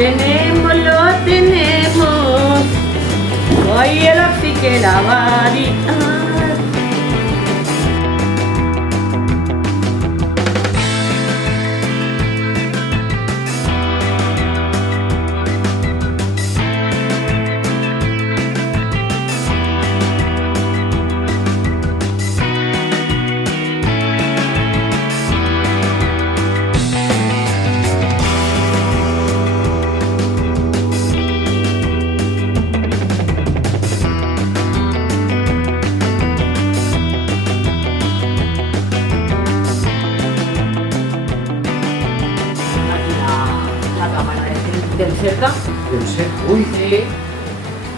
tenemos, lo tenemos. Hoy el sí que la va a liar. Del cerca. ¿En serio? Uy. Sí.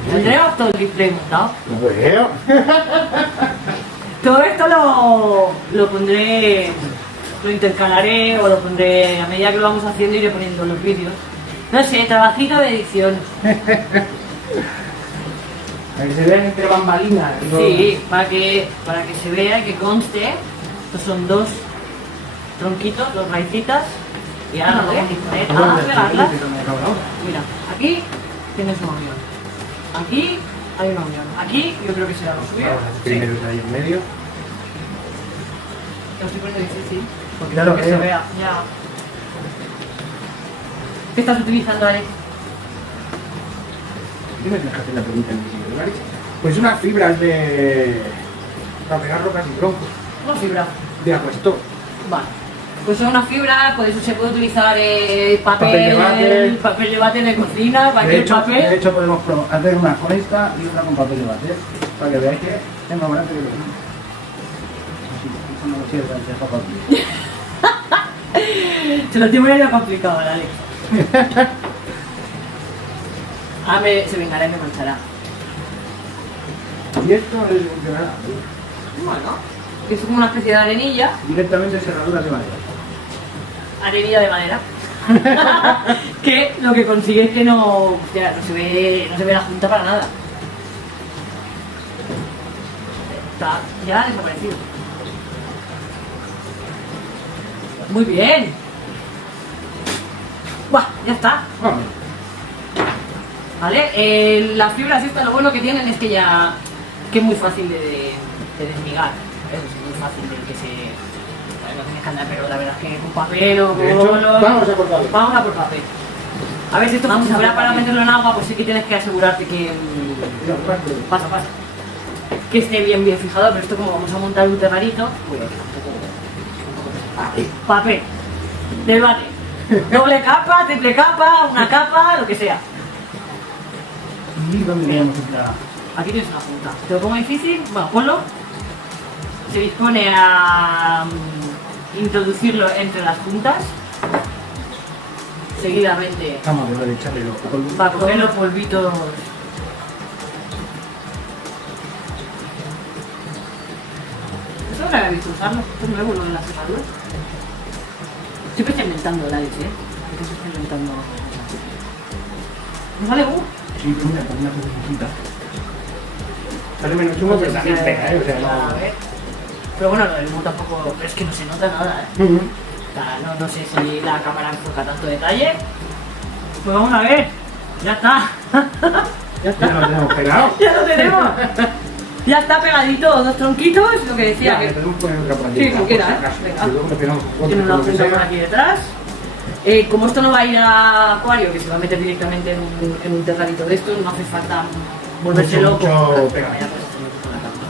Tendremos todo el display montado. Lo veo. Todo esto lo pondré, lo intercalaré o lo pondré a medida que lo vamos haciendo, iré poniendo los vídeos. No sé, trabajito de edición. Para que se vean entre bambalinas. Sí, para que se vea y que conste. Estos son dos tronquitos, dos raicitas. Y ahora nos vamos a disponer a pegarlas. Mira, aquí tienes una unión. Aquí hay una unión. Aquí yo creo que será lo suyo. Primero que hay en medio. Lo estoy poniendo difícil. Porque ya lo que se veo. vea, ya. ¿Qué estás utilizando, Alex? Dime que dejaste la pregunta en el sitio, ¿vale? Pues unas fibras de... para pegar rocas y troncos. Una fibra. De apuesto. Vale. Pues son una fibra, pues se puede utilizar papel de váter de cocina, De cualquier hecho, papel. de hecho podemos hacer una con esta y otra con papel de váter. Para que veáis que es más barato que lo mismo. Así, eso no lo sirve, se papel. Se lo estoy poniendo complicado, Alex. Se vengará y me manchará. Y esto es funcionará Bueno, que es como una especie de arenilla. directamente cerraduras de madera. Arenilla de madera. Que lo que consigue es que no se ve la junta para nada. Está ya desaparecido. Muy bien. Buah, ya está. Vamos. ¿Vale? Las fibras estas lo bueno que tienen es que es muy fácil de desmigar. Es muy fácil de que se... No tienes que andar, pero la verdad es que con papel o De hecho, vamos a cortarlo. Vamos a por papel. A ver si esto fuera para meterlo en agua, pues sí que tienes que asegurarte que... Pasa. Que esté bien fijado, pero esto como vamos a montar un terrarito, pues papel, del váter. Doble capa, triple capa, una capa, lo que sea. ¿Y dónde queremos entrar? Aquí tienes una punta. ¿Te lo pongo difícil? Bueno, ponlo. Se dispone a introducirlo entre las puntas. Seguidamente Vamos a echarle los polvos. va a coger los polvitos. Eso no lo había visto usarlo. Esto es nuevo, lo de las cerraduras. Siempre estoy inventando la leche, ¿eh? Siempre estoy inventando. ¿No vale? Sí, pero mira, con una cosita. Sale menos chungo, pero también pega, ¿eh? O sea, A no... ver. Pero bueno, lo del humo tampoco. Pero es que no se nota nada, ¿eh? Ujú. O sea, no sé si la cámara enfoca tanto detalle. Pues vamos a ver. Ya está. Ya está. Ya lo tenemos pegado. Ya lo tenemos. Ya está pegadito, dos tronquitos, lo que decía Ya, le que podemos poner otra por aquí. Sí, como quiera, por si ¿eh? acaso. Venga. Y luego le pegamos un tiene una corte, punta lo que por sea. aquí detrás. Como esto no va a ir a acuario, que se va a meter directamente en un terrarito de estos, no hace falta volverse Mucho, loco. mucho pega. Vaya, pues, con la cámara.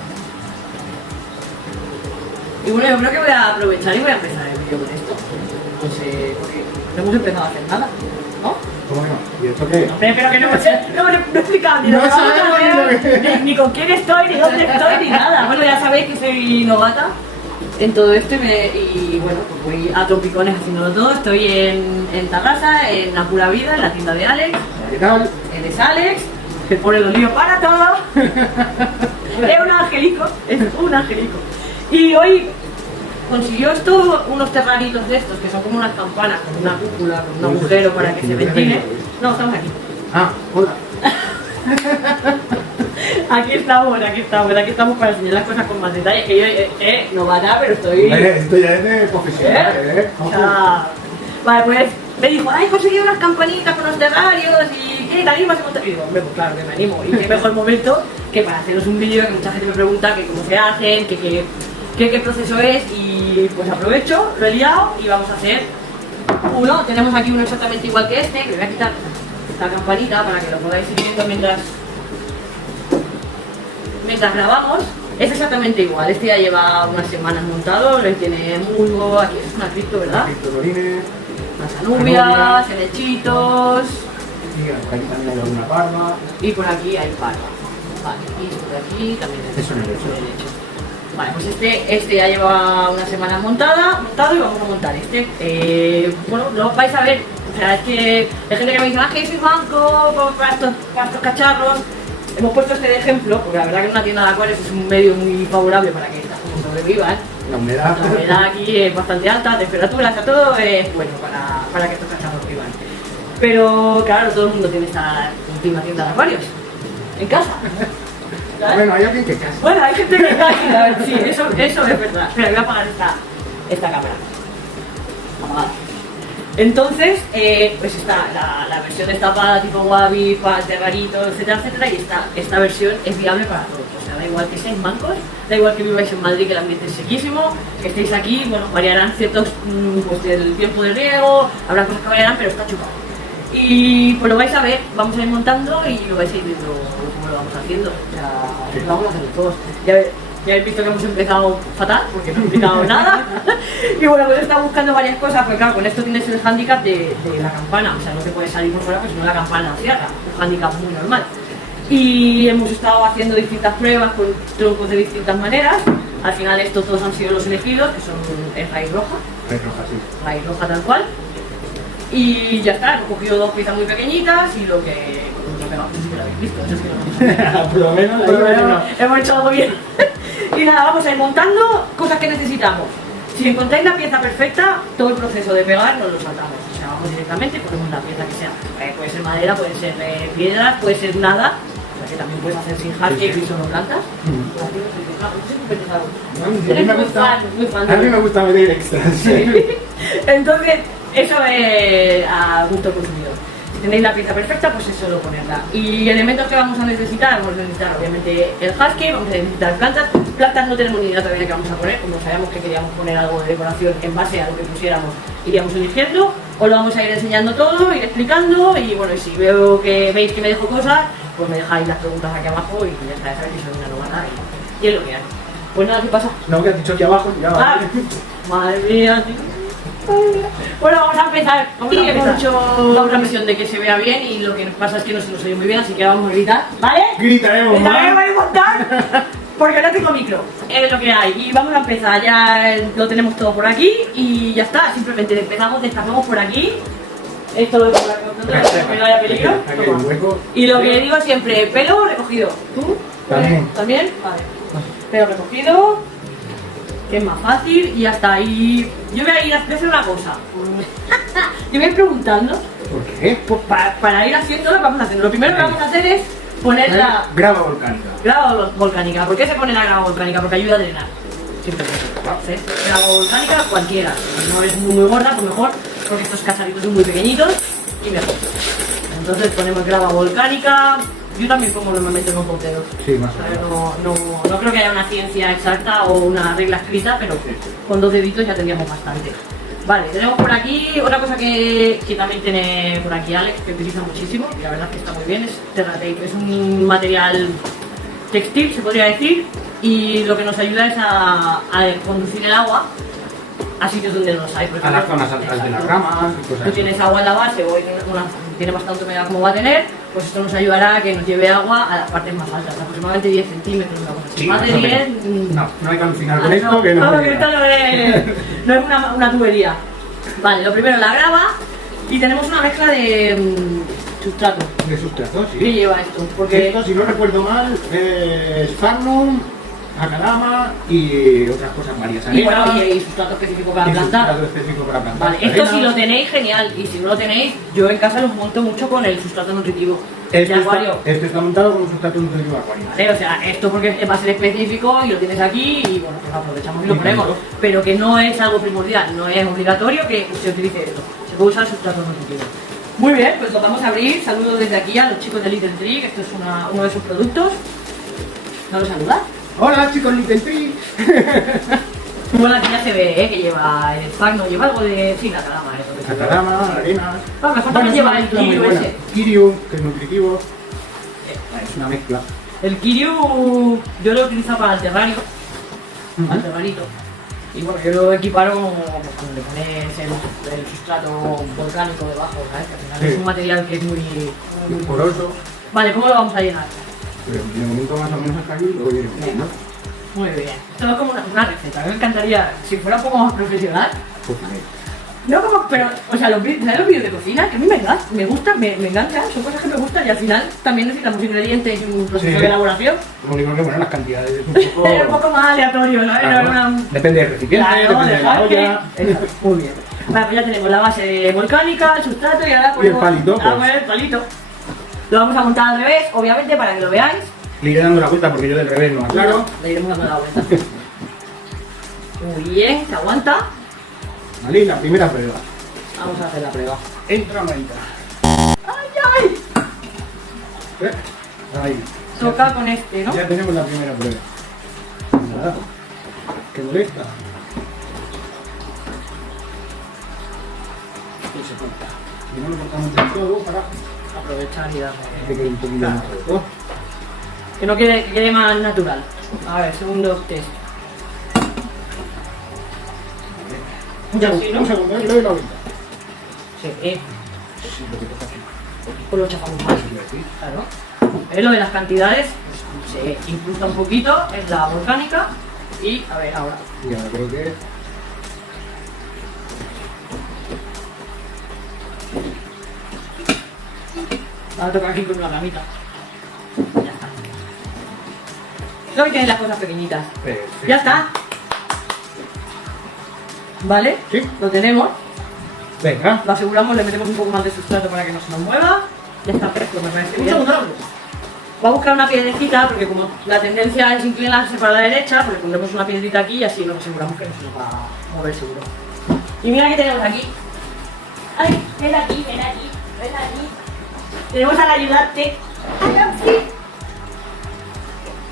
Y bueno, yo creo que voy a aprovechar y voy a empezar el vídeo con esto. Pues, porque no hemos empezado a hacer nada, ¿no? ¿Cómo que no? ¿Y esto qué? Pero que no he explicado ni No lo que vamos a sabemos hacer, ni con quién estoy, ni dónde estoy, ni nada. Bueno, ya sabéis que soy novata en todo esto y bueno, pues voy a trompicones haciéndolo todo. Estoy en Tarrasa, en La Pura Vida, en la tienda de Alex. ¿Qué tal? Él es Alex, que pone los líos para todo. Es un angelico, es un angelico. Y hoy consiguió esto, unos terraritos de estos, que son como unas campanas, con una cúpula, con un agujero para que se ventile. No, estamos aquí. Ah, hola. Aquí estamos para enseñar las cosas con más detalle. Que yo novata, pero estoy... Esto ya es de profesional, O sea, vale, pues me dijo, ay, he conseguido unas campanitas con los terrarios y ¿qué? ¿Te animas a contar? Y digo, hombre, pues claro que me animo. Y qué mejor momento que para haceros un vídeo que mucha gente me pregunta que cómo se hacen, qué proceso es, y pues aprovecho, lo he liado y vamos a hacer uno. Tenemos aquí uno exactamente igual que este, que le voy a quitar esta campanita para que lo podáis ir viendo mientras grabamos. Es exactamente igual, este ya lleva unas semanas montado, le tiene musgo, aquí es una cripto, ¿verdad? Las anubias, helechitos. Y por aquí también hay alguna parva. Y por aquí hay parva. Vale, y por aquí también hay Eso no es helecho. Vale, pues este ya lleva una semana montado y vamos a montar este. Bueno, lo vais a ver, o sea, es que hay gente que me dice, ah, que soy banco para estos cacharros. Hemos puesto este de ejemplo, porque la verdad que en una tienda de acuarios es un medio muy favorable para que estas como sobrevivan. La humedad. La humedad aquí es bastante alta, temperaturas, a todo es bueno para que estos cacharros vivan. Pero claro, todo el mundo tiene esta última tienda de acuarios en casa. ¿Sabes? Bueno, hay alguien que casa. Bueno, hay gente que cae, sí, eso es verdad. Espera, voy a apagar esta cámara. Apagada. Entonces, pues está la versión destapada tipo Wabi, Terrarito, etcétera, etcétera, y esta versión es viable para todos. O sea, da igual que seáis mancos, da igual que viváis en Madrid, que el ambiente es sequísimo, que estéis aquí, bueno, variarán ciertos, pues del tiempo de riego, habrá cosas que variarán, pero está chupado. Y pues lo vais a ver, vamos a ir montando y lo vais a ir viendo cómo lo vamos haciendo. O sea, lo vamos a hacer todos. Ya habéis visto que hemos empezado fatal, porque no he explicado nada. Y bueno, pues he estado buscando varias cosas, porque claro, con esto tienes el hándicap de la campana. O sea, no te puedes salir por fuera, pues si no la campana cierra. Un hándicap muy normal. Y hemos estado haciendo distintas pruebas con troncos de distintas maneras. Al final estos todos han sido los elegidos, que son raíz roja. Raíz roja, sí. Raíz roja tal cual. Y ya está, hemos cogido dos piezas muy pequeñitas y lo que... No sé si lo habéis visto, eso es que no. Por lo menos, hemos hecho algo bien. Y nada, vamos a ir montando cosas que necesitamos. Si encontráis la pieza perfecta, todo el proceso de pegar nos lo saltamos. O sea, vamos directamente, ponemos la pieza que sea. Puede ser madera, puede ser piedras, puede ser nada. O sea, que también puedes hacer sin jarque y solo plantas. A mí me gusta meter extras. Sí. Entonces, eso es a gusto del consumidor. Si tenéis la pieza perfecta, pues es solo ponerla. Y elementos que vamos a necesitar, vamos a necesitar obviamente el husky, vamos a necesitar plantas. Plantas no tenemos ni idea todavía de qué vamos a poner, como sabíamos que queríamos poner algo de decoración en base a lo que pusiéramos, iríamos eligiendo. Os lo vamos a ir enseñando todo, ir explicando, y bueno, y si veis que me dejo cosas, pues me dejáis las preguntas aquí abajo y ya está, sabéis que soy una novata y es lo que hay. Pues nada, ¿qué pasa? No, que has dicho aquí abajo, ya va. Madre mía, tío. Bueno, vamos a empezar. Vamos a presión de que se vea bien, y lo que nos pasa es que no se nos oye muy bien, así que vamos a gritar, ¿vale? Gritaremos más. Gritaremos y montar, porque no tengo micro, es lo que hay. Y vamos a empezar, ya lo tenemos todo por aquí y ya está. Simplemente empezamos, destapamos por aquí. Esto lo dejo por aquí, que no haya peligro. Aquí hay un hueco. Y lo que digo siempre, pelo recogido. ¿Tú? También. ¿También? Vale. Pelo recogido, que es más fácil, y ya está. Y yo voy a hacer una cosa. Yo voy a ir preguntando. ¿Por qué? Pues para ir haciendo lo que vamos haciendo. Lo primero que vamos a hacer es poner la grava volcánica. grava volcánica. ¿Por qué se pone la grava volcánica? Porque ayuda a drenar. Simplemente. ¿Sí? Grava volcánica cualquiera. Si no es muy gorda, pues mejor, porque estos cacharitos son muy pequeñitos y mejor. Entonces ponemos grava volcánica. Yo también pongo normalmente unos goteros. Sí, más o menos. No creo que haya una ciencia exacta o una regla escrita, pero con 2 deditos ya tendríamos bastante. Vale, tenemos por aquí otra cosa que también tiene por aquí Alex, que utiliza muchísimo, y la verdad es que está muy bien, es Terratape. Es un material textil, se podría decir, y lo que nos ayuda es a conducir el agua a sitios donde no los hay. A las zonas altas de las ramas y cosas Tú así. tienes agua en la base o tiene bastante humedad como va a tener, pues esto nos ayudará a que nos lleve agua a las partes más altas, aproximadamente 10 centímetros, una cosa así. Sí, Más de o 10... menos. No hay que alucinar con no, esto, que no. no, que esto no es una tubería. Vale, lo primero la grava, y tenemos una mezcla de sustrato. De sustrato, sí. ¿Qué lleva esto? Porque Esto, si no recuerdo mal, es Farnum, Akadama y otras cosas varias. Y bueno, y sustrato específico para plantar. Sustrato específico para plantar. Vale, esto si lo tenéis, genial. Y si no lo tenéis, yo en casa los monto mucho con el sustrato nutritivo de acuario. Este está montado con un sustrato nutritivo de acuario. Vale, o sea, esto porque va a ser específico y lo tienes aquí y bueno, pues aprovechamos y lo ponemos. Pero que no es algo primordial, no es obligatorio que se utilice esto. Se puede usar sustrato nutritivo. Muy bien, pues lo vamos a abrir. Saludos desde aquí a los chicos de Little Tree, que esto es uno de sus productos. ¿No los saludas? Hola chicos Little Tree. Bueno, aquí ya se ve, que lleva el sphagnum, lleva algo de... sí, la Akadama, eso. Akadama, arenas... A lo mejor también lleva el Kiryu ese. Kiryu, que es nutritivo. Es una mezcla. El Kiryu yo lo he utilizado para el terrario, al terrarito. Y bueno, yo lo equiparo como cuando le pones el sustrato volcánico debajo, ¿sabes? Que al final es un material que es muy poroso. Vale, ¿cómo lo vamos a llenar? Pues de momento más o menos hasta aquí, luego iremos, ¿no? Muy bien. Esto es como una receta. A mí me encantaría, si fuera un poco más profesional. Pues, No como, pero, o sea, ¿sabes los vídeos de cocina? Que a mí me gusta, me encantan, son cosas que me gustan y al final también necesitamos ingredientes y un proceso de elaboración. Lo único que, bueno, las cantidades es un poco... Es un poco más aleatorio, ¿no? Claro, depende del recipiente, claro, depende de la olla... Muy bien. Vale, pues ya tenemos la base volcánica, el sustrato y ahora ponemos... Y el palito, pues. El palito. Lo vamos a montar al revés, obviamente, para que lo veáis. Le iré dando la vuelta porque yo del revés no aclaro. Le iremos dando la vuelta. Muy bien, se aguanta. Vale, la primera prueba. Vamos a hacer la prueba. Entra o no entra. ¡Ay, ay! Ahí. Toca con este, ¿no? Ya tenemos la primera prueba. Nada. ¿Qué molesta? Y se corta. Y no lo cortamos del todo para aprovechar y darle. que quede un poquito más alto. Que no quede, que quede más natural. A ver, segundo test. Un segundo, le doy la vuelta. Sí, Sí, lo que toca aquí. pues lo chafamos más. Claro. Lo de las cantidades se incrusta un poquito en la volcánica y a ver ahora. Y ahora creo que... Ahora toca aquí con una ramita. Ya está. Lo que tienen las cosas pequeñitas. Perfecto. Ya está. ¿Vale? Sí. Lo tenemos. Venga. Lo aseguramos, le metemos un poco más de sustrato para que no se nos mueva. Ya está perfecto, me parece bien. Va a buscar una piedrecita porque como la tendencia es inclinarse para la derecha, pues le pondremos una piedrita aquí y así nos aseguramos que no se nos va a mover seguro. Y mira que tenemos aquí. Ay, ven aquí, ven aquí, ven aquí. Tenemos al ayudante. ¡Ay, Oxy!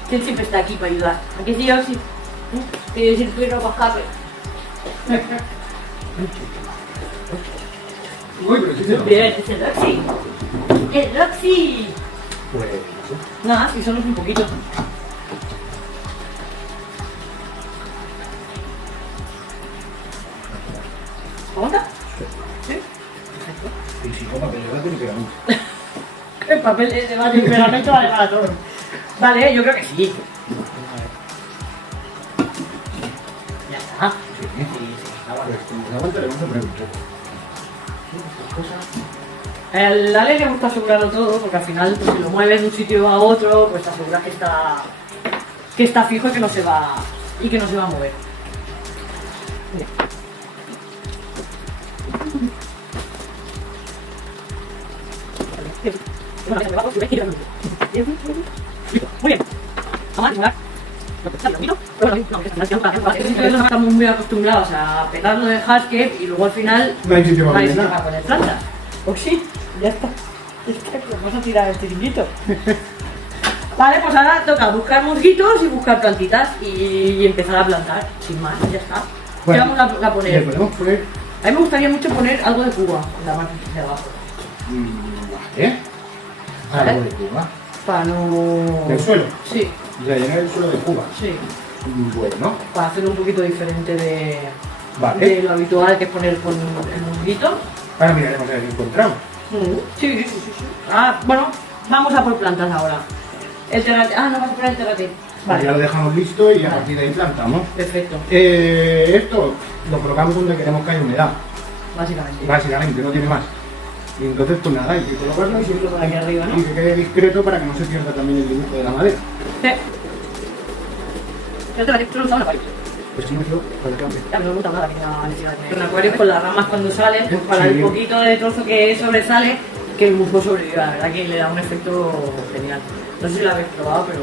¿Quién siempre está aquí para ayudar? ¿Aquí sí, Oxy? Quiero decir, tú y no escape. Uy, pero sí se lo... Bien, es el Roxy. ¡El Roxy! Pues... Nada, si solo es un poquito. ¿Aguanta? ¿Sí? Perfecto. Y si no, papel de bate, me queda mucho. El papel de bate y pegamento vale para todo. Vale, yo creo que sí. Ya está. Sí, pues como la vuelta le vamos a poner un poco. El Ale le gusta asegurarlo todo porque al final pues, si lo mueves de un sitio a otro pues te aseguras que está fijo y que no se va a mover. Mira. Muy bien. Vamos a estamos muy acostumbrados a pegarlo de Haskell y luego al final No hay sitio para para poner plantas. Pues sí, ya está. Vamos a tirar el chiringuito. Vale, pues ahora toca buscar musguitos y buscar plantitas y empezar a plantar, sin más, ya está. Bueno, ¿qué vamos a poner? Le podemos poner... A mí me gustaría mucho poner algo de cuba en la parte de abajo. Vale. Algo de Cuba. Para no... ¿Del suelo? Sí, O sea, llenar el suelo de Cuba. sí. Bueno. Para hacerlo un poquito diferente de Vale. lo habitual que es poner con el musguito. Ahora miraremos a ver qué encontramos. Sí, sí, sí, sí. Ah, bueno, vamos a por plantas ahora. El terrate... Ah, no vas a poner el terrate. Vale. Ya lo dejamos listo y a partir de ahí plantamos. Perfecto, Esto lo colocamos donde queremos que haya humedad. básicamente. Básicamente, no tiene más. Y entonces, pues nada, hay que colocarlo y Lo por aquí arriba, ¿no? que quede discreto para que no se pierda también el dibujo de la madera. Sí. Este lo usamos en acuario. Pues si no me equivoco, para que Ya no me gusta nada que tenga necesidad de un acuario con las ramas cuando salen, pues para el poquito de trozo que sobresale, que el musgo sobreviva. La verdad que le da un efecto genial. No sé si lo habéis probado, pero...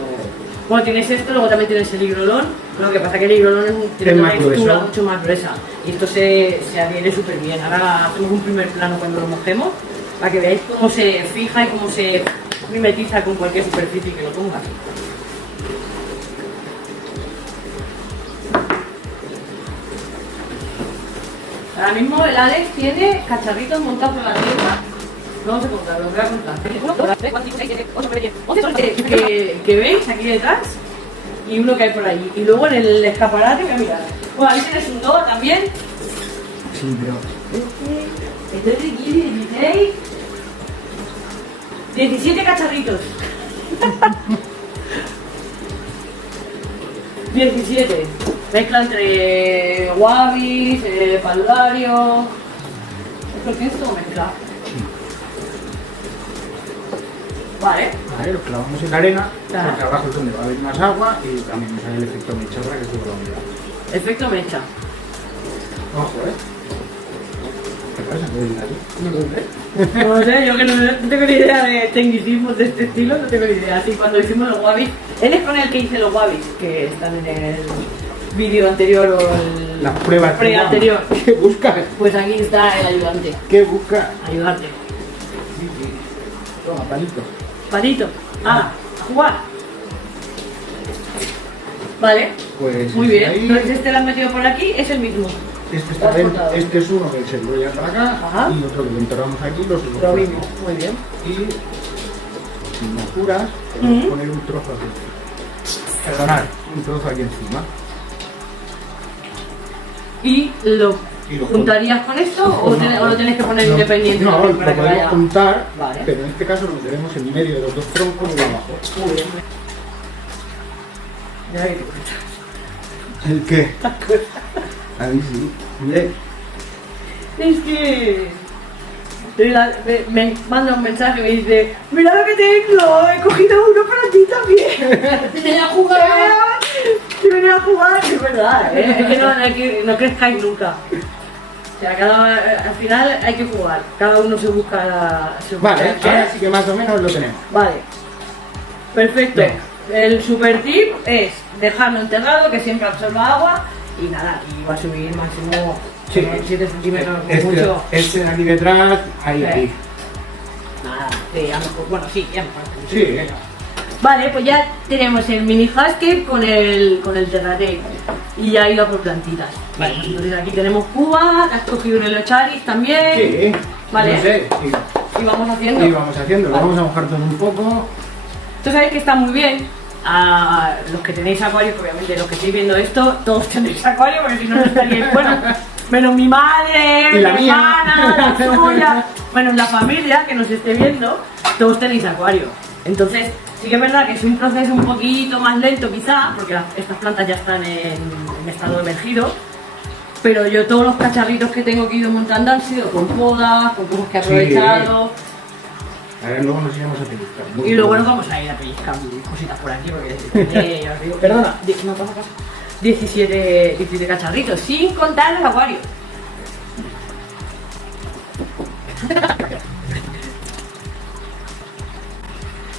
Bueno, tienes esto, luego también tienes el higrolón. Lo que pasa es que el higrolón tiene una textura mucho más gruesa. Y esto se adhiere súper bien. Ahora hacemos un primer plano cuando lo mojemos, para que veáis cómo se fija y cómo se mimetiza con cualquier superficie que lo pongas. Ahora mismo el Alex tiene cacharritos montados por la tienda. Vamos a contar, los voy a contar. 1, 2, 3, 4, 5, 6, 7, 8, 9, 10, 11 son que veis aquí detrás y uno que hay por allí. Y luego en el escaparate voy a mirar. Bueno, ahí tienes un 2 también. Sí, pero... Este es de 16. 17 cacharritos. 17. Mezcla entre wabis, paludarios. Esto lo tienes todo mezclado. Vale. Vale, lo clavamos en la arena, Claro. porque abajo es donde va a haber más agua y también nos sale el efecto mecha para que suba la humedad. Efecto mecha. Ojo, ¿Qué pasa? ¿Qué dices tú? No lo sé. No lo sé, yo que no tengo ni idea de tecnicismos de este estilo, no tengo ni idea. Así cuando hicimos los wabis, él es con el que hice los wabis, que están en el vídeo anterior o el Las pruebas pre-anterior. ¿Qué buscas? Pues aquí está el ayudante. ¿Qué buscas? Ayudarte. Toma, palito. Palito. Ah, a jugar. Vale. Pues Muy bien. ahí- Entonces este lo han metido por aquí, es el mismo. Este está dentro, este es uno que se enrolla para acá. Ajá. Y otro que lo enterramos aquí, los Lo dos. mismo. Muy bien. Y si me apuras, podemos Ujú. poner un trozo aquí. Perdonad, un trozo aquí encima. ¿Y lo Y lo juntarías con esto o, No, o lo tienes que poner no, independiente? No, también lo para que podemos vaya? juntar, Vale. pero en este caso lo meteremos en medio de los dos troncos y abajo. Muy bien. Ya ve que- ¿El qué? Ahí sí. Bien. Es que me manda un mensaje y me dice: mira lo que tengo, he cogido uno para ti también. Venía a jugar. Que venía a jugar, es verdad, es que no crezcáis nunca. O sea, al final hay que jugar, cada uno se busca Vale, ¿qué? ahora sí que más o menos lo tenemos. Vale. Perfecto. Venga. El super tip es dejarlo enterrado, que siempre absorba agua y nada, y va a subir máximo Sí. 7 centímetros como mucho. Este de aquí detrás, ahí, Sí. ahí. Nada, sí, a lo mejor, bueno, sí, ya me parece. Sí, venga. Vale, pues ya tenemos el mini hascape con el Terratec y ya he ido a por plantitas. Vale, pues entonces aquí tenemos Cuba, has cogido un Heliocharis también. Sí, Vale. no sé, sí. Y vamos haciendo. Y vamos haciendo, lo Vale. vamos a mojar todo un poco. Tú sabéis que está muy bien. A los que tenéis acuario, que obviamente los que estáis viendo esto, todos tenéis acuario, porque si no, no estaríais bueno. Menos mi madre, Y la mi mía. hermana, la suya. Bueno, la familia que nos esté viendo, todos tenéis acuario. Entonces, sí que es verdad que es un proceso un poquito más lento quizá, porque estas plantas ya están en estado emergido. Pero yo todos los cacharritos que tengo que ir montando han sido con podas, con cosas que he Sí. aprovechado. A ver, luego nos iremos a pellizcar. Y luego nos vamos a ir a pellizcar cositas por aquí, porque ya os digo, perdona, no pasa cosa. 17 cacharritos, sin contar el acuario.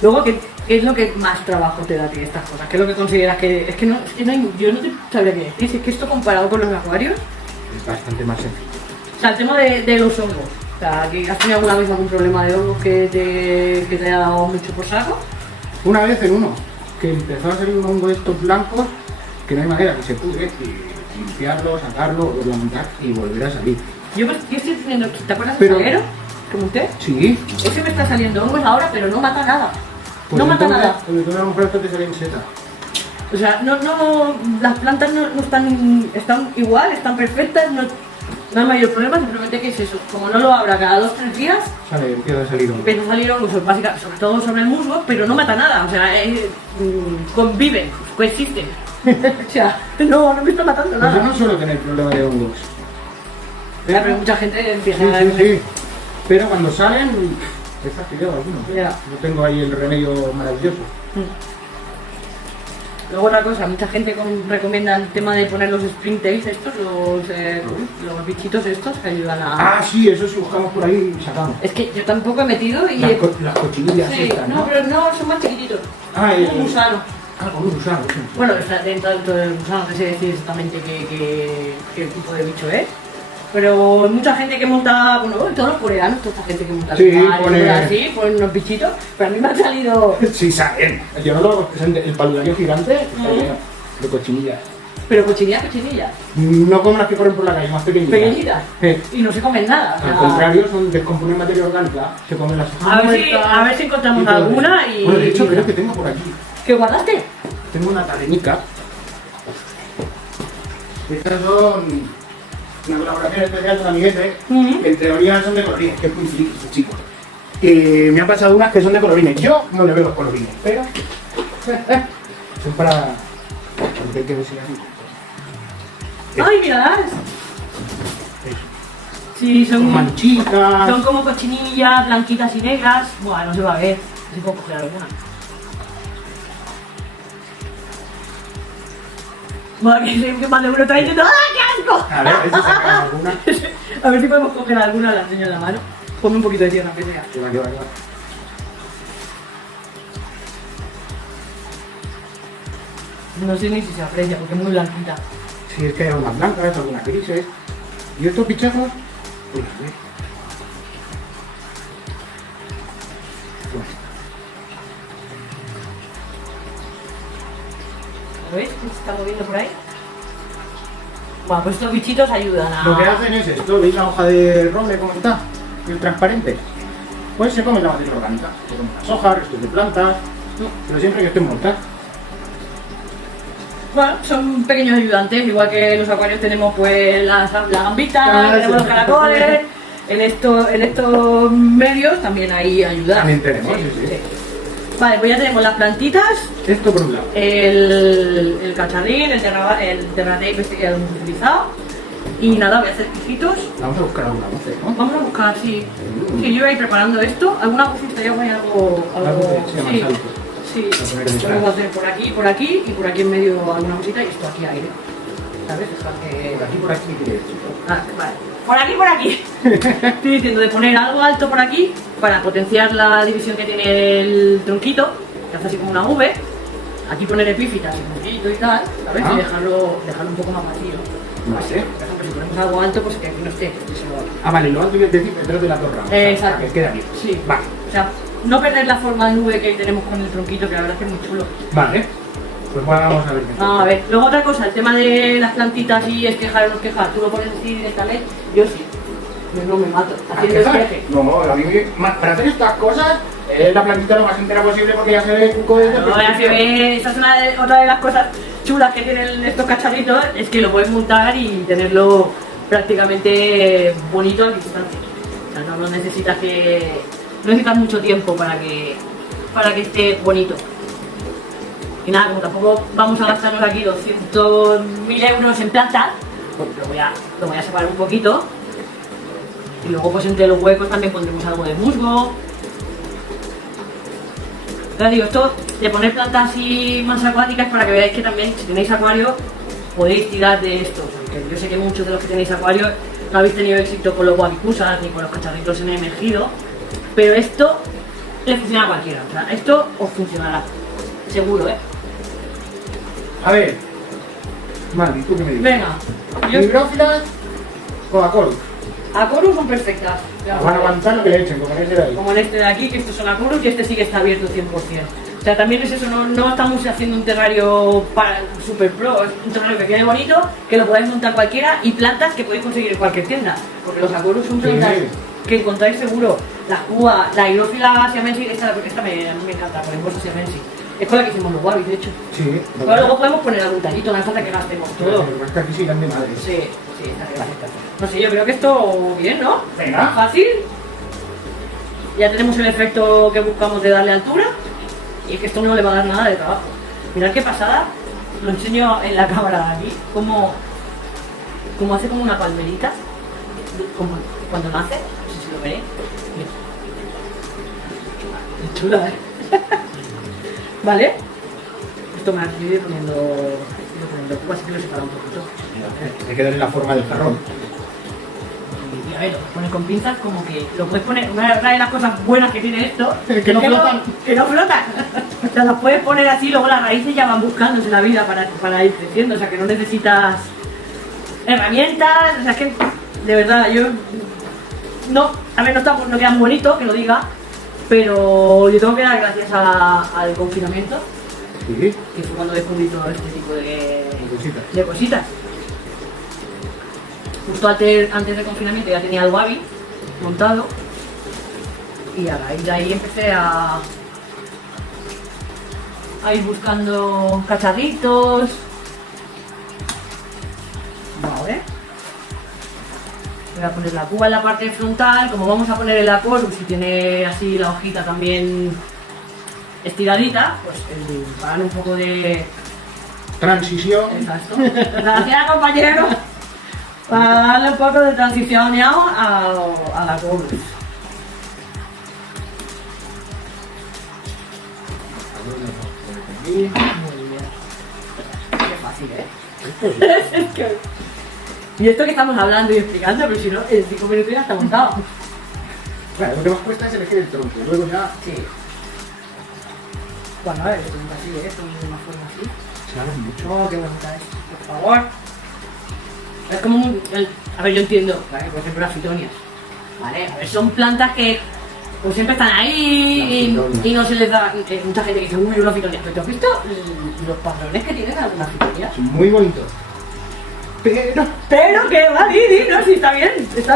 Luego, ¿qué es lo que más trabajo te da a ti estas cosas? ¿Qué es lo que consideras que...? Es que no hay, yo no te sabría qué decir, es que esto comparado con los acuarios... Es bastante más sencillo. O sea, el tema de los hongos. O sea, ¿que ¿has tenido alguna vez algún problema de hongos que te haya dado mucho por saco? Una vez en uno, que empezó a salir un hongo de estos blancos, que no hay manera que se pudre, y limpiarlo, sacarlo, volverlo a montar y volver a salir. Yo estoy teniendo... ¿Te acuerdas Pero- del salguero que monté? Sí. Ese me está saliendo hongos ahora, pero no mata nada. Pues no mata entonces, nada. pues entonces a lo mejor esto te sale en seta. O sea, las plantas no están igual, están perfectas, no hay mayor problema, simplemente que es eso. Como no lo abra cada 2-3 días, Sale, empieza a salir hongo. empieza a salir hongos, básicamente, sobre todo sobre el musgo, pero no mata nada. O sea, conviven, coexisten. O sea, no me está matando Pues yo nada. no suelo tener problema de hongos. Ya, pero mucha gente empieza a... Sí. Pero cuando salen, he fastidiado algunos. Ya. No tengo ahí el remedio maravilloso. Luego otra cosa, mucha gente recomienda el tema de poner los springtails estos, los bichitos estos que ayudan a... Ah, sí, eso sí buscamos por ahí y sacamos. Es que yo tampoco he metido y... Las cochinillas Sí, estas, no, pero no, son más chiquititos. Ah, Un gusano. Ah, con un gusano, sí. Bueno, está dentro del gusano, no sé decir exactamente qué tipo de bicho es. Pero hay mucha gente que monta, bueno, todos los coreanos, toda esta gente que monta Sí, así, ponen unos bichitos, pero a mí me han salido... Sí, salen. Yo no lo hago presente. El paludario gigante está lleno de cochinillas. Pero cochinillas. No como las que corren por la calle, más pequeñitas. Pequeñitas. Sí. Y no se comen nada. O sea, Al contrario, descomponen materia orgánica, se comen las hojas a ver si encontramos y todo alguna eso. y... Bueno, de hecho, creo que tengo por aquí. ¿Qué guardaste? Tengo una cadenica. Estas son una colaboración especial de un amiguete, que en teoría son de colorines, que es muy friki este chico. Me han pasado unas que son de colorines. Yo no le veo los colorines, pero son para... porque hay que ver si así. ¡Ay, mirad! Sí, son manchitas. Son como cochinillas, blanquitas y negras. Bueno, no se va a ver. Si puedo coger alguna. Bueno, que más de uno está diciendo ¡ah, qué asco! A ver si sacamos alguna. A ver si podemos coger alguna, la enseño en la mano. Ponme un poquito de tierra, que sea. Que va. No sé ni si se aprecia, porque es muy blanquita. Si es que hay algunas blancas, algunas grises. ¿Y estos pichazos? Pues a ver. ¿Lo veis? ¿Se está moviendo por ahí? Bueno, pues estos bichitos ayudan a... Lo que hacen es esto, ¿veis la hoja de roble cómo está? El transparente. Pues se come la materia orgánica. Se comen las hojas, restos de plantas, pero siempre que estén muertas. Bueno, son pequeños ayudantes, igual que en los acuarios tenemos pues la gambita, Ah, tenemos sí. los caracoles, en estos medios también hay ayuda. También tenemos, sí. Vale, pues ya tenemos las plantitas, Esto por un lado. el cacharrín, el terratape este que ya lo hemos utilizado. Y nada, voy a hacer pijitos. Vamos a buscar alguna voz, ¿no? Vamos a buscar, sí. Sí, yo voy a ir preparando esto. Alguna cosa estaría guay, algo... Sí, más alto. Sí, Para poner detrás. vamos a hacer por aquí y por aquí en medio alguna cosita y esto aquí aire. ¿Sabes? Dejar que... Por aquí, ¿qué quieres? Ah, vale. Por aquí. Estoy diciendo de poner algo alto por aquí para potenciar la división que tiene el tronquito, que hace así como una V. Aquí poner epífitas y puntito y tal, ¿sabes? Ah. Y dejarlo un poco más vacío. No sé. Por ejemplo, si ponemos algo alto, pues que aquí no esté. que se lo haga. Ah, vale, lo alto y el decir detrás de la torre. Exacto. Para que quede aquí. Sí. Vale. O sea, no perder la forma de nube que tenemos con el tronquito, que la verdad es que es muy chulo. Vale. Pues vamos a ver. A ver, luego otra cosa, el tema de las plantitas y esquejar o no esquejar, tú lo pones así directamente, yo sí. Yo no me mato, haciendo esqueje. No, a mí para hacer estas cosas, la plantita lo más entera posible porque ya se ve el truco de... No, ya se ve, esa es otra de las cosas chulas que tienen estos cacharritos, es que lo puedes montar y tenerlo prácticamente bonito al instante. O sea, no necesitas mucho tiempo para que esté bonito. Y nada, como tampoco vamos a gastarnos aquí 200.000 euros en plantas, pues lo voy a separar un poquito. Y luego pues entre los huecos también pondremos algo de musgo. Ya digo, esto de poner plantas así más acuáticas para que veáis que también si tenéis acuario podéis tirar de esto. Porque yo sé que muchos de los que tenéis acuario no habéis tenido éxito con los guavicusas ni con los cacharritos en emergido. Pero esto le funciona a cualquiera. O sea, esto os funcionará. Seguro, ¿eh? A ver. Vale, ¿y tú qué me dices? Venga. Yo... Hidrófilas o Acorus. Acorus son perfectas. Van a aguantar lo que le echen, como en ese de ahí. Como en este de aquí, que estos son Acorus y este sí que está abierto 100%. O sea, también es eso, no estamos haciendo un terrario para super pro, es un terrario que quede bonito, que lo podáis montar cualquiera y plantas que podéis conseguir en cualquier tienda. Porque los Acorus son plantas que encontráis seguro. La Cuba, la hidrófila siamensis, esta me encanta, por ejemplo, siamensis. Es con la que hicimos los guavis, de hecho. Sí. Pero luego podemos poner algún tallito, no hace falta que gastemos todo. Es que aquí sí dan de madre. Sí, está bien. No sé, yo creo que esto bien, ¿no? Venga. Fácil. Ya tenemos el efecto que buscamos de darle altura. Y es que esto no le va a dar nada de trabajo. Mirad qué pasada. Lo enseño en la cámara de aquí. Como hace como una palmerita. Como cuando nace. No sé si lo veréis. Mira. Es chula, ¿eh? ¿Vale? poquito más, yo iré poniendo cubo, así que lo separa un poquito. Hay que darle la forma del jarrón. Y a ver, lo pones con pinzas como que lo puedes poner, una de las cosas buenas que tiene esto, Que no flotan. Que no flotan. O sea, las puedes poner así, luego las raíces ya van buscándose la vida para ir creciendo, o sea que no necesitas herramientas, o sea, es que de verdad yo no, a ver, no queda muy bonito que lo diga, pero yo tengo que dar gracias al confinamiento, Sí. que fue cuando descubrí todo este tipo Cositas. de cositas. Justo antes del confinamiento ya tenía el Wabi montado y a raíz de ahí empecé a ir buscando cacharritos. Vale. Voy a poner la cuba en la parte frontal, como vamos a poner el Acorus y tiene así la hojita también estiradita, pues para darle un poco de... Transición. Exacto. Gracias, compañero. Para darle un poco de transición ya a la Acorus. Muy bien. Qué fácil, ¿eh? Es que... Y esto que estamos hablando y explicando, pero si no, en 5 minutos ya está montado. Bueno, lo que más cuesta es elegir el tronco, luego ya... Sí. Bueno, a ver, esto es así, esto es de una forma así. Claro, mucho. Oh, qué bonita es, por favor. Es como a ver, yo entiendo, ¿vale? Por ejemplo, las fitonias. ¿Vale? A ver, son plantas que pues siempre están ahí y no se les da... mucha gente que dice, uy, una fitonia. ¿Pero tú has visto los patrones que tienen algunas fitonias? Son muy bonitos. Pero que va, Didi, no, sí, está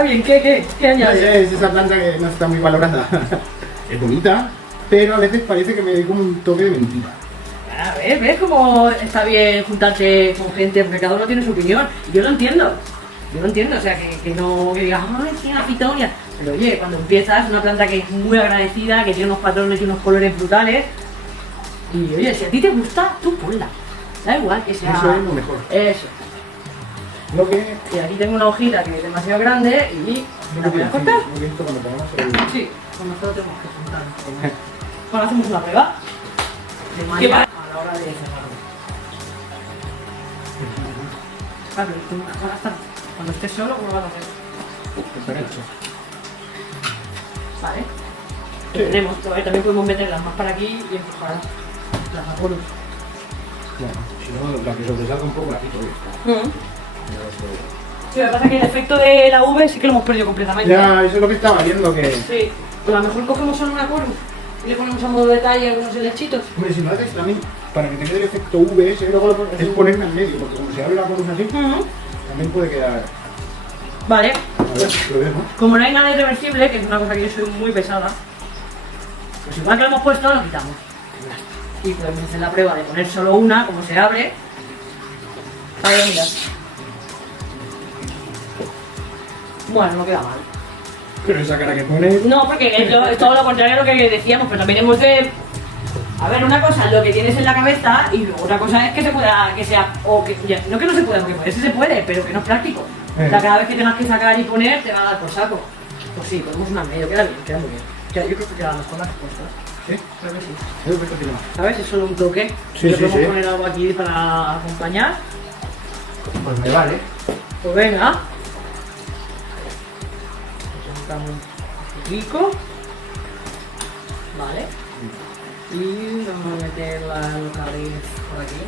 bien, ¿qué añades? Es esa planta que no está muy valorada. Es bonita, pero a veces parece que me da como un toque de mentira. A ver, ¿ves cómo está bien juntarse con gente? Porque cada uno tiene su opinión. Y yo lo entiendo, o sea, que no que digas, ay, es una fitonia. Pero oye, cuando empiezas, es una planta que es muy agradecida, que tiene unos patrones y unos colores brutales. Y oye, si a ti te gusta, tú ponla. Da igual que sea... Eso es lo mejor. Eso. Lo que... Y aquí tengo una hojita que es demasiado grande y... ¿la voy a cortar? Lo que cuando pongamos el... Sí, con nosotros tenemos que juntar. Bueno, hacemos una prueba. De malla a la hora de cerrarlo. Claro, tú vas a estar... Cuando estés solo, ¿cómo lo vas a hacer? Está hecho. Vale. Y tenemos, también podemos meterlas más para aquí y empujar las Acorus. Bueno, si no, la que sobresalga un poco la quito y está. Sí, lo que pasa es que el efecto de la V sí que lo hemos perdido completamente. Ya, eso es lo que estaba viendo, que... Sí, pues a lo mejor cogemos solo una Acorus y le ponemos a modo de detalle algunos helechitos. Hombre, si lo haces también, para que te quede el efecto V ese, luego es ponerme al medio, porque como se abre la cruz así, también puede quedar... Vale. A ver, lo vemos. Como no hay nada irreversible, que es una cosa que yo soy muy pesada, pues igual que lo hemos puesto, lo quitamos. Y podemos hacer la prueba de poner solo una, como se abre. Ahí, mira. Bueno, no queda mal. Pero esa cara que pone... No, porque es todo lo contrario a lo que decíamos, pero también hemos de... A ver, una cosa es lo que tienes en la cabeza y luego otra cosa es que se pueda, que sea, o que, ya, no que no se pueda, porque ponerse se puede, pero que no es práctico. O sea, cada vez que tengas que sacar y poner, te va a dar por saco. Pues sí, ponemos una medio, queda muy bien. Yo creo que queda mejor la respuesta. ¿Sí? Creo que sí. Yo creo que tiene más. ¿Sabes? Es solo un toque. Sí, Le sí, podemos sí. poner algo aquí para acompañar. Pues me vale. Pues venga. Presentamos un poquitico. Vale. Y vamos a meter los carriles por aquí.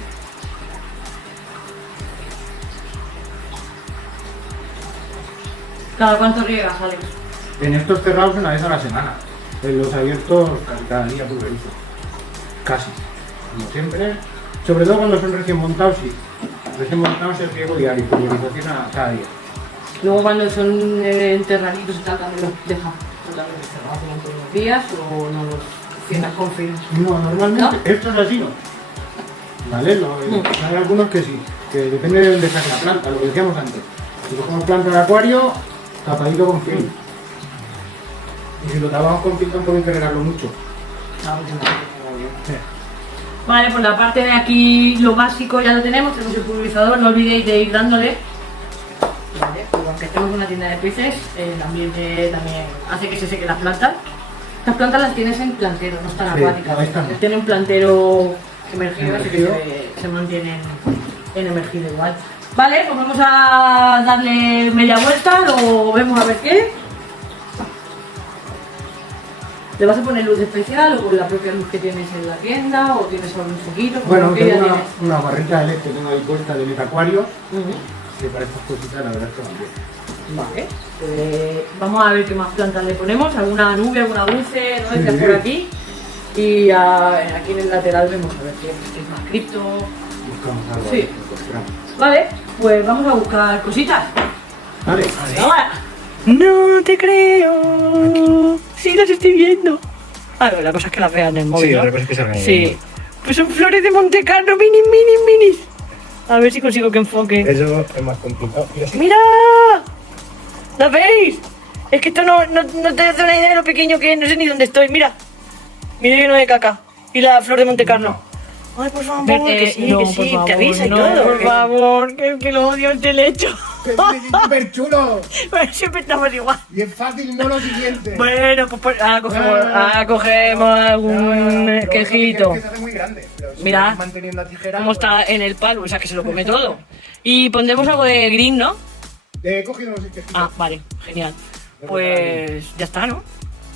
¿Cada cuánto riegas, Alex? En estos cerrados una vez a la semana. En los abiertos casi cada día pulverizo. Casi. Como siempre. Sobre todo cuando son recién montados, sí. Recién montados es riego diario, pulverización a cada día. Luego cuando son enterraditos y tal, también los dejan totalmente cerrados durante unos días o no los cierras con film. No, normalmente ¿No? esto es así, ¿no? ¿Vale? Hay algunos que sí, que depende de dónde saque la planta, lo que decíamos antes. Si cogemos planta de acuario, tapadito con film. Y si lo tapamos con film tampoco hay que regarlo mucho. Vale, pues la parte de aquí, lo básico ya lo tenemos el pulverizador, no olvidéis de ir dándole. Vale, pues aunque estemos en una tienda de peces, también hace que se sequen las plantas. Estas plantas las tienes en plantero, no están Sí, acuáticas. ahí están. Tienen un plantero emergido, así que se mantienen en emergido igual. Vale, pues vamos a darle media vuelta, lo vemos a ver qué. ¿Le vas a poner luz especial o con la propia luz que tienes en la tienda o tienes algún foquito? Bueno, que tengo ya tienes. una barrita de LED que tengo ahí puesta de LED acuario. Que para estas cositas la verdad es que van bien. Vale, pues vamos a ver qué más plantas le ponemos, alguna nube, alguna dulce, nueces Sí. por aquí. Y aquí en el lateral vemos a ver qué es más cripto. Buscamos algo Sí. ahí, encontramos. Vale, pues vamos a buscar cositas. Vale. Ahora. No te creo. Sí, las estoy viendo. A ver, la cosa es que las vean en el móvil. Sí, ¿no? otra cosa es que salgan en el Sí. móvil. Pues son flores de Monte Carlo, minis. A ver si consigo que enfoque. Eso es más complicado. Mira, sí. ¡Mira! ¿Las veis? Es que esto no te hace una idea de lo pequeño que es, no sé ni dónde estoy. Mira lleno de caca. Y la flor de Monte Carlo. Ay, por favor, que sí, no, que sí, por favor, te avisa y no, todo. por favor, que lo odio el telecho. Es súper chulo. Siempre estamos igual. Y es fácil, no lo siguiente. Bueno, pues ahora cogemos algún quejito. Es que se hace muy grande. Pero si Mira. vas manteniendo la tijera. Como está en el palo, o sea que se lo come todo. Y pondremos algo de green, ¿no? He cogido unos quejitos. Ah, vale, genial. Pues ya está, ¿no?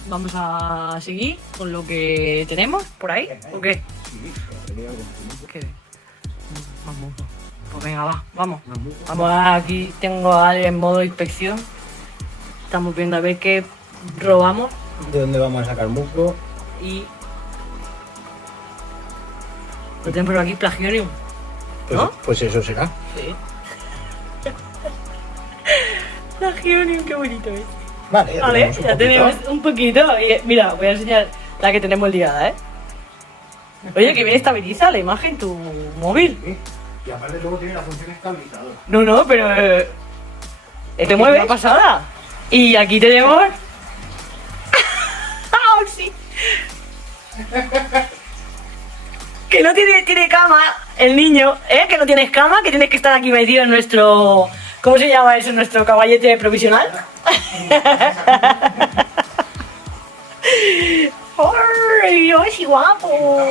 Vamos a seguir con lo que tenemos por ahí, ¿o qué? ¿Qué? Vamos. Pues venga, vamos. Vamos, aquí tengo a alguien en modo inspección. Estamos viendo a ver qué robamos ¿De dónde vamos a sacar musgo? y... Lo tenemos por aquí, Plagionium. ¿No? Pues eso será. Sí. Plagionium, qué bonito es. Vale, Vale, ya tenemos un poquito. Y, mira, voy a enseñar la que tenemos liada, ¿eh? Oye, que bien estabiliza la imagen tu móvil. Sí. Y aparte luego tiene la función estabilizadora. No, pero... te mueve. Una pasada. Y aquí tenemos... ¡Ah, sí! Que no tiene cama el niño, ¿eh? Que no tienes cama, que tienes que estar aquí metido en nuestro... ¿Cómo se llama eso? Nuestro caballete provisional. ¡Ay, Dios, qué guapo!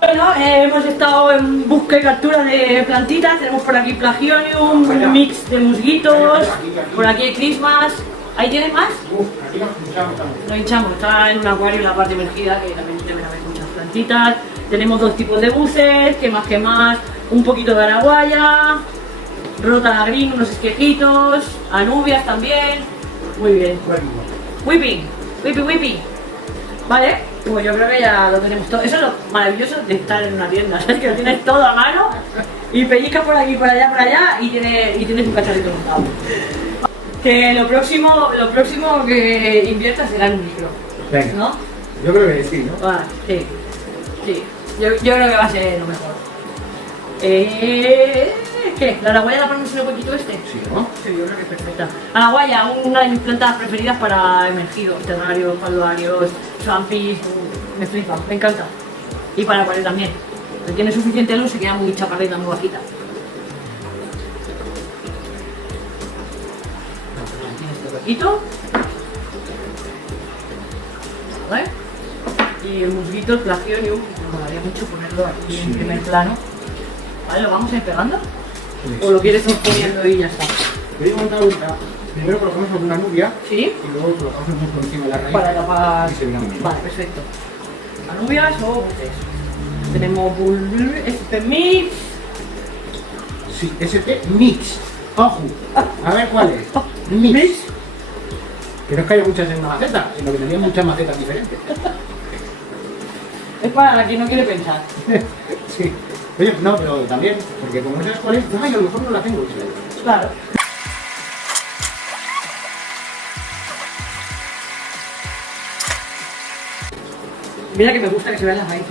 Bueno, hemos estado en busca y captura de plantitas. Tenemos por aquí Plagionium, un mix de musguitos. Por aquí hay Christmas. ¿Ahí tienes más? Aquí nos pinchamos también. Lo hinchamos, está en un acuario en la parte emergida, que también deben haber muchas plantitas. Tenemos dos tipos de buses, que más, un poquito de araguaya, rota green, unos esquejitos, anubias también. Muy bien. Whippy. Vale, pues yo creo que ya lo tenemos todo. Eso es lo maravilloso de estar en una tienda, ¿sabes? Que lo tienes todo a mano y pellizcas por aquí, por allá y tienes un cacharrito montado. Que lo próximo que inviertas será en un micro, Venga. ¿no? Yo creo que sí, ¿no? Ah, sí. Yo creo que va a ser lo mejor. ¿Qué? ¿La araguaya la ponemos en el huequito este? Sí, ¿no? Sí, yo creo que es perfecta. Araguaya, una de mis plantas preferidas para emergidos, terrarios, paludarios, swampis, me flipa, me encanta. Y para acuario también. Si tiene suficiente luz se queda muy chaparrita, muy bajita. Tiene este huequito. ¿Vale? Y el musguito, el Plagionium, me molaría mucho ponerlo aquí en primer plano. Vale, ¿lo vamos a ir pegando? ¿O lo quieres ir poniendo y ya está? Voy a montar una. Primero colocamos una nubia ¿Sí? y luego colocamos el musgo encima de la raíz. Para tapar... Y se viene bien. Vale, perfecto. Anubias o buces. Tenemos este mix. Sí, SP Mix. Ojo. A ver cuál es. Mix. Que no es que haya muchas en una maceta, sino que tenía muchas macetas diferentes. Es para la que no quiere pensar. Sí. Oye, no, pero también, porque como no sabes cuál es, ay, a lo mejor no la tengo. Claro. Mira que me gusta que se vean las raíces.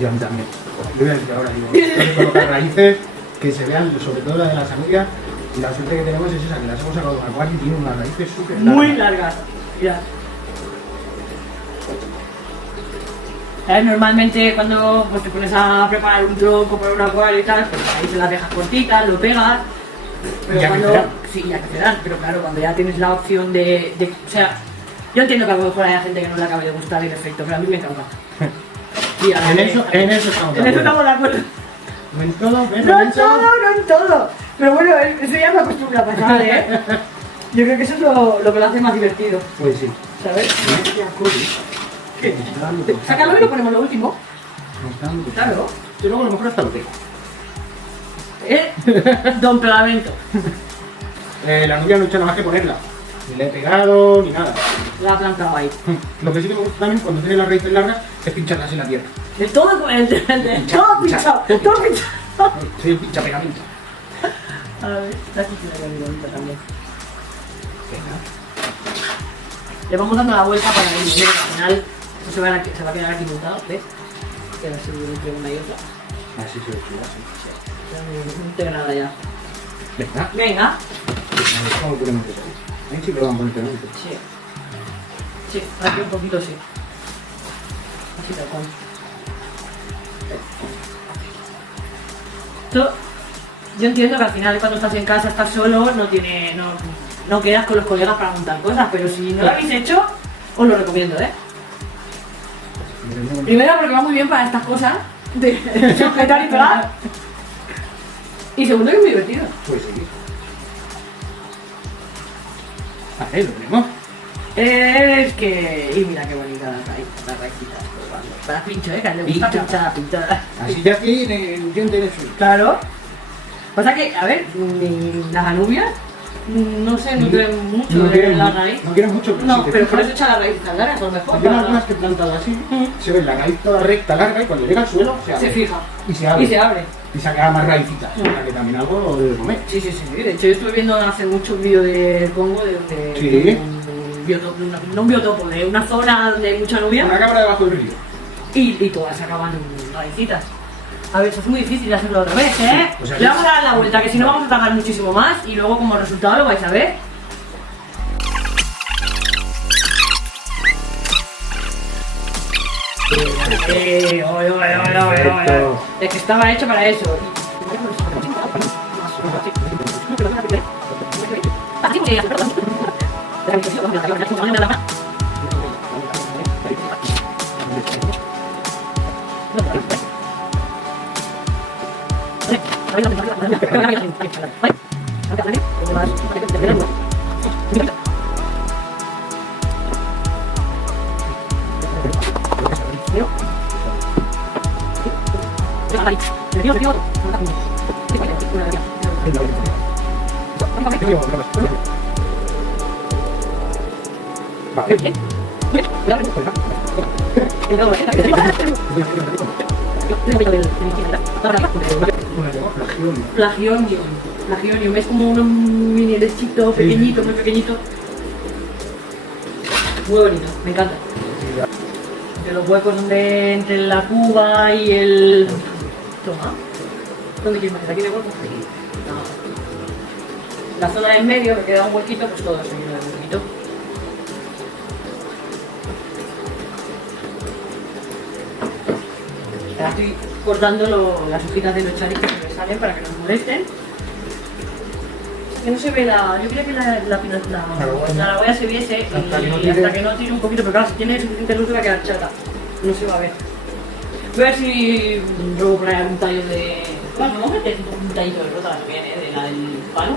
Yo también. Yo voy a decir ahora, digo, hay que colocar raíces que se vean, sobre todo la de las anubias. Y la suerte que tenemos es esa, que las hemos sacado de un acuario y tienen unas raíces súper largas. Muy largas. Mira. ¿Sabes? Normalmente cuando pues, te pones a preparar un tronco para un acuario y tal, pues ahí te las dejas cortitas, lo pegas. Pero Ya cuando... crecerán. Sí, ya crecerán, pero claro, cuando ya tienes la opción o sea, yo entiendo que a lo mejor hay gente que no le acabe de gustar el efecto, pero a mí me encanta. Sí, En eso estamos de en eso acuerdo. estamos de acuerdo. No en todo, No en todo, no en todo. Pero bueno, eso ya me acostumbra a pasar, ¿eh? Yo creo que eso es lo que lo hace más divertido, Pues sí. ¿sabes? ¿Qué? Sácalo y lo ponemos lo último. Claro. Yo luego a lo mejor hasta lo tengo. Don Pegamento. La novia no he hecho nada más que ponerla. Ni le he pegado, ni nada. La ha plantado ahí. Lo que sí que me gusta también cuando tiene las raíces largas es pincharlas en la tierra. De todo, todo pinchado, todo pinchado. Soy el pincha pegamento. A ver, esta sí tiene que venir bonita también. Le vamos dando la vuelta para que al final no se va a quedar aquí montado, ¿ves? Queda así entre una y otra. Así se lo quiero, así. Queda muy integrada ya. Venga. Venga. ¿Cómo ponemos eso? Ahí sí que lo vamos a poner pegamento. Sí. Sí, aquí un poquito sí. Así tal cual. Yo entiendo que al final cuando estás en casa, estás solo, no quedas con los colegas para montar cosas, pero si no lo habéis hecho, os lo recomiendo, ¿eh? Primero porque va muy bien para estas cosas de sujetar y pegar. Y segundo que es muy divertido. Pues sí. A ver, lo tenemos. Es que... Y mira qué bonita las raícitas. Para pincho, ¿eh? Que a él le gusta pinchar. Así ya tiene el diente de su. Claro. Pasa que, a ver, las anubias no se nutren mucho No de quieren la mu- raíz. no quieren mucho, pero No, si te pero por fijas- eso echa las raíces tan largas, a lo mejor. Hay para- algunas que he plantado así, se ve la raíz toda recta, larga, y cuando llega al suelo se abre. Se fija. Y se abre. Y se abre. Y saca más raícitas, para que también algo de comer. Sí, sí, sí. De hecho, yo estuve viendo hace mucho un vídeo de Congo de Sí. un biotopo, no un biotopo, de una zona donde hay mucha nubia Una cámara debajo del río. y todas sacaban raícitas. A ver, eso es muy difícil hacerlo otra vez, ¿eh? Pues así. Le vamos a dar la vuelta, que si no vamos a tardar muchísimo más y luego como resultado lo vais a ver. Perfecto. Es que estaba hecho para eso. Plagionium es como un mini lechito pequeñito, muy pequeñito. Muy bonito, me encanta. De los huecos donde entre la cuba y el... Toma. ¿Dónde quieres meter? ¿Aquí de hueco? No. La zona del medio, me queda un huequito, pues todo eso lleno de huequito. Ahora estoy cortando las hojitas de los charis que se me salen para que no me molesten. Que no se ve la... Yo quería que la aragoya se viese y hasta que no tire un poquito, pero claro, si tiene suficiente luz va a quedar chata. No se va a ver. Voy a ver si luego poner algún tallo de... Bueno, vamos a meter un tallito de rota también, ¿eh? De la del palo.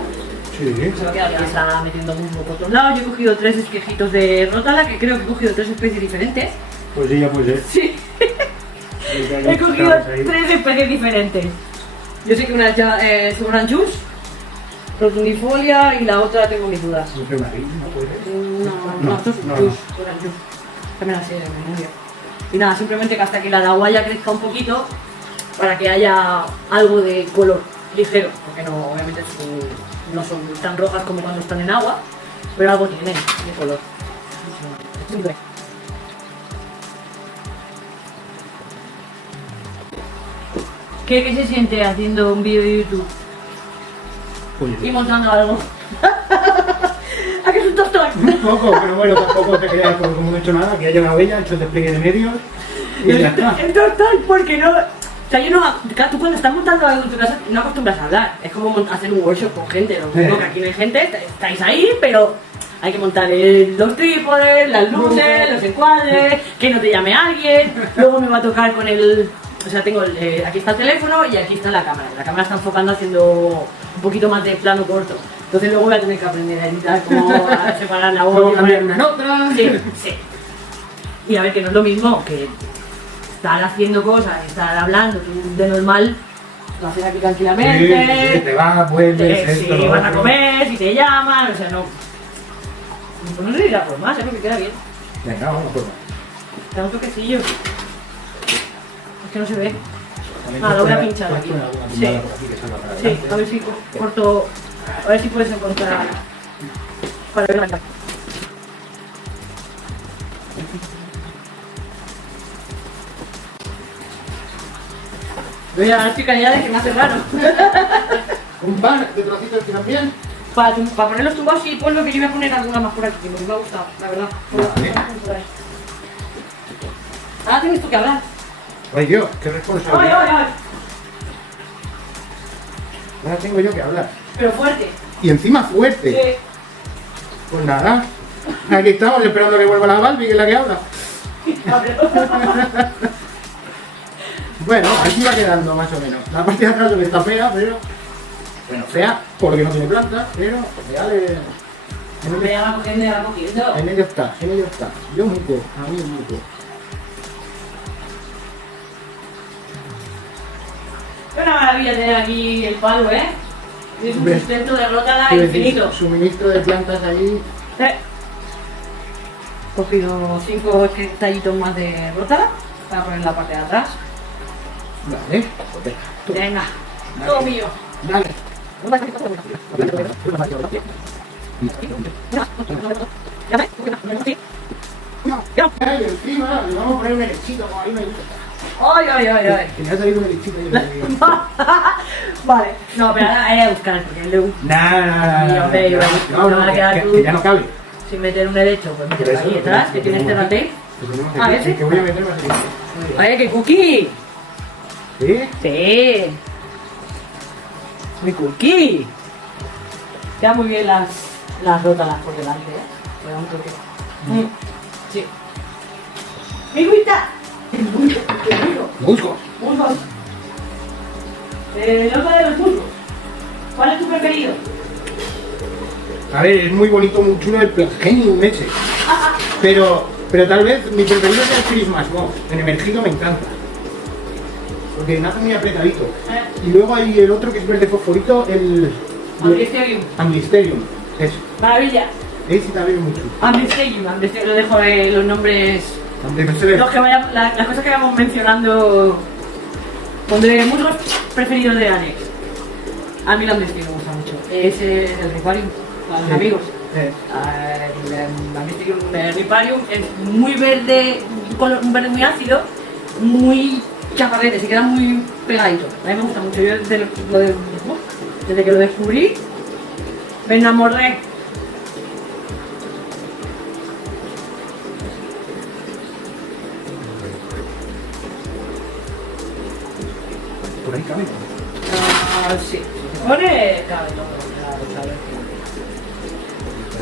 Sí. Se va a quedar, ya está metiendo musgo por todos lados. Yo he cogido 3 esquejitos de rótala, que creo que he cogido 3 especies diferentes. Pues sí, ya pues es. Sí. He cogido 3 especies diferentes. Yo sé que una es Oranjus, Rotundifolia y la otra tengo mis dudas. No creo que no puede. No, esto es Oranjus. También así de memoria. Y nada, simplemente que hasta que la araguaya crezca un poquito para que haya algo de color ligero, porque no, obviamente no son tan rojas como cuando están en agua, pero algo tienen de color. Simple. ¿Qué se siente haciendo un vídeo de YouTube Pues y montando algo? ¿A qué es un tostón? un poco, pero bueno, tampoco te creas como no he hecho nada, que haya una huella, he hecho el despliegue de medios y ya está. El tostón, porque no... O sea, yo no, claro, tú cuando estás montando algo en tu casa no acostumbras a hablar. Es como hacer un workshop con gente. Lo único que aquí no hay gente, estáis ahí, pero hay que montar los trípodes, las luces, los encuadres, que no te llame alguien. Luego me va a tocar con el... O sea, tengo aquí está el teléfono y aquí está la cámara. La cámara está enfocando haciendo un poquito más de plano corto. Entonces luego voy a tener que aprender a editar cómo a separar la voz. Luego cambiar una en otra. Sí, sí. Y a ver, que no es lo mismo que estar haciendo cosas, estar hablando, tú de normal, lo haces aquí tranquilamente. Sí, te vas, vuelves, si esto, vas a comer, si te llaman, o sea, no. Pues no se dirá por más, porque queda bien. Venga, vamos por más. Da un toquecillo. Es que no se ve. Ah, lo voy a pinchar aquí. Sí, sí, a ver si corto, a ver si puedes encontrar para ver la cara. Voy a dar picadillas que me hace raro. Un par de trocitos que también. Para poner los tumbados y pues lo que yo voy a poner alguna más por aquí, porque me ha gustado, la verdad. Vale. Ahora tienes tú que hablar. Oye, yo, qué ¡Ay, responsabilidad. ay, ay! Ahora tengo yo que hablar. Pero fuerte. Y encima fuerte. Pues nada. Aquí estamos esperando a que vuelva la Balbi, que es la que habla. Bueno, aquí va quedando más o menos. La parte de atrás donde está fea, pero... Bueno, fea porque no tiene planta, pero real es... Me llama cogiendo y va cogiendo. En ello está, en ello está. Yo mucho, a mí mucho. Es una maravilla tener aquí el palo, ¿eh? Es un ¿Ves? sustento de rótala Quiero decir, infinito. suministro de plantas ahí. He cogido 5 tallitos más de rótala para poner en la parte de atrás. Vale, pues venga, tú. Venga, Dale. todo mío. Dale. Ay, encima le vamos a poner un helechito, como a mí me gusta. Ay, ay, ay, ay. Que le ha salido un helechito. Vale, no, pero ahora hay que buscar porque el de un... Nah, hombre, no, no va a quedar tú. que ya no cabe. Sin meter un derecho, pues meter Pero aquí eso, detrás, que tiene este rate. A ver, sí. que voy a meter más helechito. Oye, que cookie. ¿Sí? Sí. Mi cookie. Quedan muy bien las rótalas por delante, ¿eh? Me da un toque. Sí. ¡Mi guita! Musgo. Musgos. Loco de los musgos. ¿Cuál es tu preferido? A ver, es muy bonito, muy chulo el Plangenium ese. Pero tal vez mi preferido es el Christmas Box. En emergido me encanta. Porque nace muy apretadito. Y luego hay el otro que es verde fosforito, el... Amnisterium. Amnisterium. Eso. Maravilla. Ese también es muy chulo. Amnisterium. Lo dejo los nombres. También se ve. Los que las cosas que vayamos mencionando. Pondré musgos preferidos de Anex. A mí el Amnisterium me gusta mucho. Es el Riparium, para los amigos. El Amnisterium Riparium es muy verde, un verde muy ácido, muy chaparrete, se queda muy pegadito. A mí me gusta mucho. Yo desde que lo descubrí, me enamoré. Por ahí cabe. Sí. Se pone, cabe todo, claro.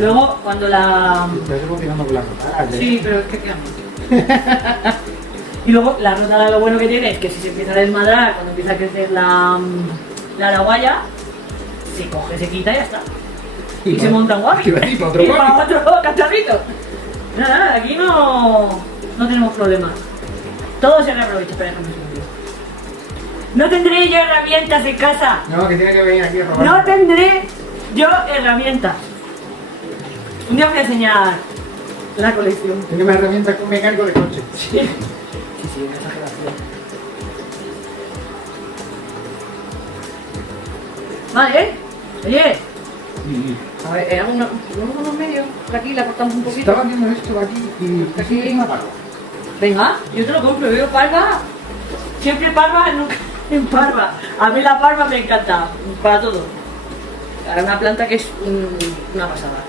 Luego, cuando la... Estás emocionando con las rotalas, ¿eh? Sí, pero es que queda mucho. Y luego, la rotada lo bueno que tiene es que si se empieza a desmadrar, cuando empieza a crecer la araguaya, se coge, se quita y ya está. Y se monta un guapi. Y para otro Y guapi. para otro cacharrito. Nada, aquí no tenemos problemas. Todo se reaprovecha. Espera, déjame un segundo. No tendré yo herramientas en casa. No, que tiene que venir aquí a robar. No tendré yo herramientas. Un día os voy a enseñar la colección. Tengo una herramienta con mecánico de coche. Sí, una exageración. Vale, oye, a ver, era unos medios. Por aquí la cortamos un poquito. Estaba viendo esto aquí y Aquí. es una parva. Venga, yo te lo compro, veo parva. Siempre parva, nunca en parva. A mí la parva me encanta, para todo. Para una planta que es una pasada.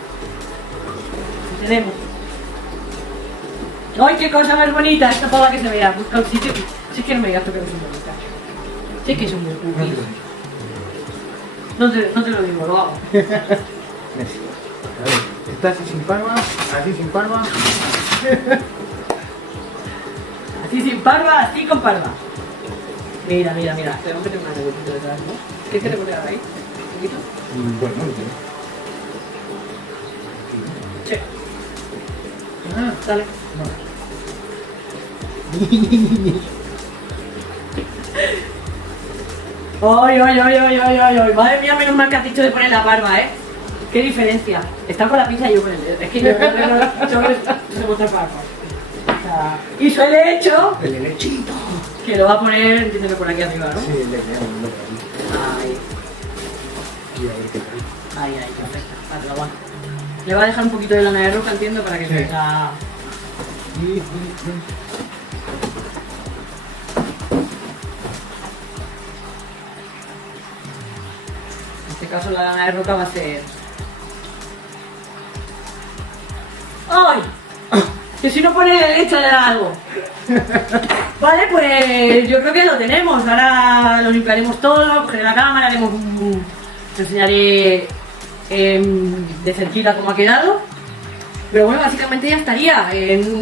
Tenemos. ¡Ay, qué cosa más bonita! Esta para que se vea. Busca un sitio. Si es que no me digas tú que no es bonita. Sí que son muy cookies. No te lo digo, lo hago. Messi. A ver, está así sin parva, así sin parva. Así sin parva, así con parva. Mira. Tenemos que tener una revueltita detrás, ¿no? ¿Qué te poner ahí? ¿Un poquito? Bueno, no sé. Sí. Dale. ¡Ay! Madre mía, menos mal que has dicho de poner la barba, ¿eh? ¿Qué diferencia? Está con la pinza y yo con el dedo. Es que yo no se muestra barba. O sea, y su helecho, El helechito. que lo va a poner, entiéndeme, por aquí arriba, ¿no? Sí, le quedamos un loco ahí. Ahí, Y a ver qué tal. ahí, perfecto. Vale, lo aguanto. Le va a dejar un poquito de lana de roca, entiendo, para que se venga... En este caso la lana de roca va a ser... ¡Ay! Que si no pone leche le da algo. Vale, pues yo creo que lo tenemos. Ahora lo limpiaremos todo, cogeré la cámara, haremos un... Te enseñaré de cerquita cómo ha quedado. Pero bueno, básicamente ya estaría.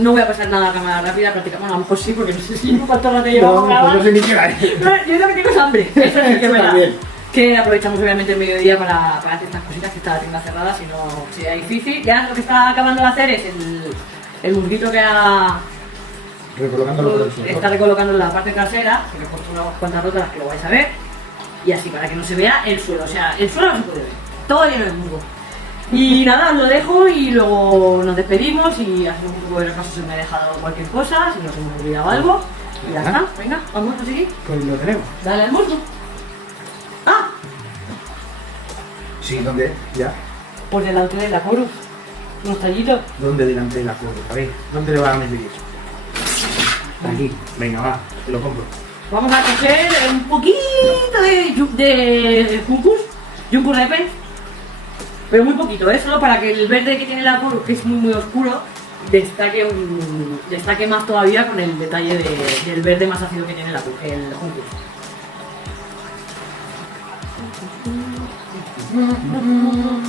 No voy a pasar nada a cámara rápida, prácticamente. Bueno, a lo mejor sí, porque no sé si cuánto rato llevamos No, pues no sé ni qué hay. Yo lo que tengo es hambre. Eso sí que es Eso verdad. también. Que aprovechamos obviamente el mediodía para hacer estas cositas, que está la tienda cerrada, si no sería difícil. Ya lo que está acabando de hacer es el musguito que Recolocándolo por el suelo. está recolocando en la parte trasera, que le he puesto unas cuantas rotas que lo vais a ver. Y así, para que no se vea el suelo. O sea, el suelo no se puede ver. Todo lleno de musgo. Y nada, os lo dejo y luego nos despedimos y hacemos un poco de repaso si me ha dejado cualquier cosa, si nos hemos olvidado algo. Y ya está, venga, vamos a seguir. Pues lo tenemos. Dale al musgo. ¡Ah! Sí, ¿dónde? Ya. Pues delante de la Corus. Unos tallitos. ¿Dónde delante de la curva? A ver, ¿dónde le va a meter eso? Aquí. Venga, va, te lo compro. Vamos a coger un poquito de Juncus, Juncus repens, pero muy poquito, ¿eh? Solo para que el verde que tiene la Corus, que es muy oscuro, destaque más todavía con el detalle del verde más ácido que tiene el Juncus.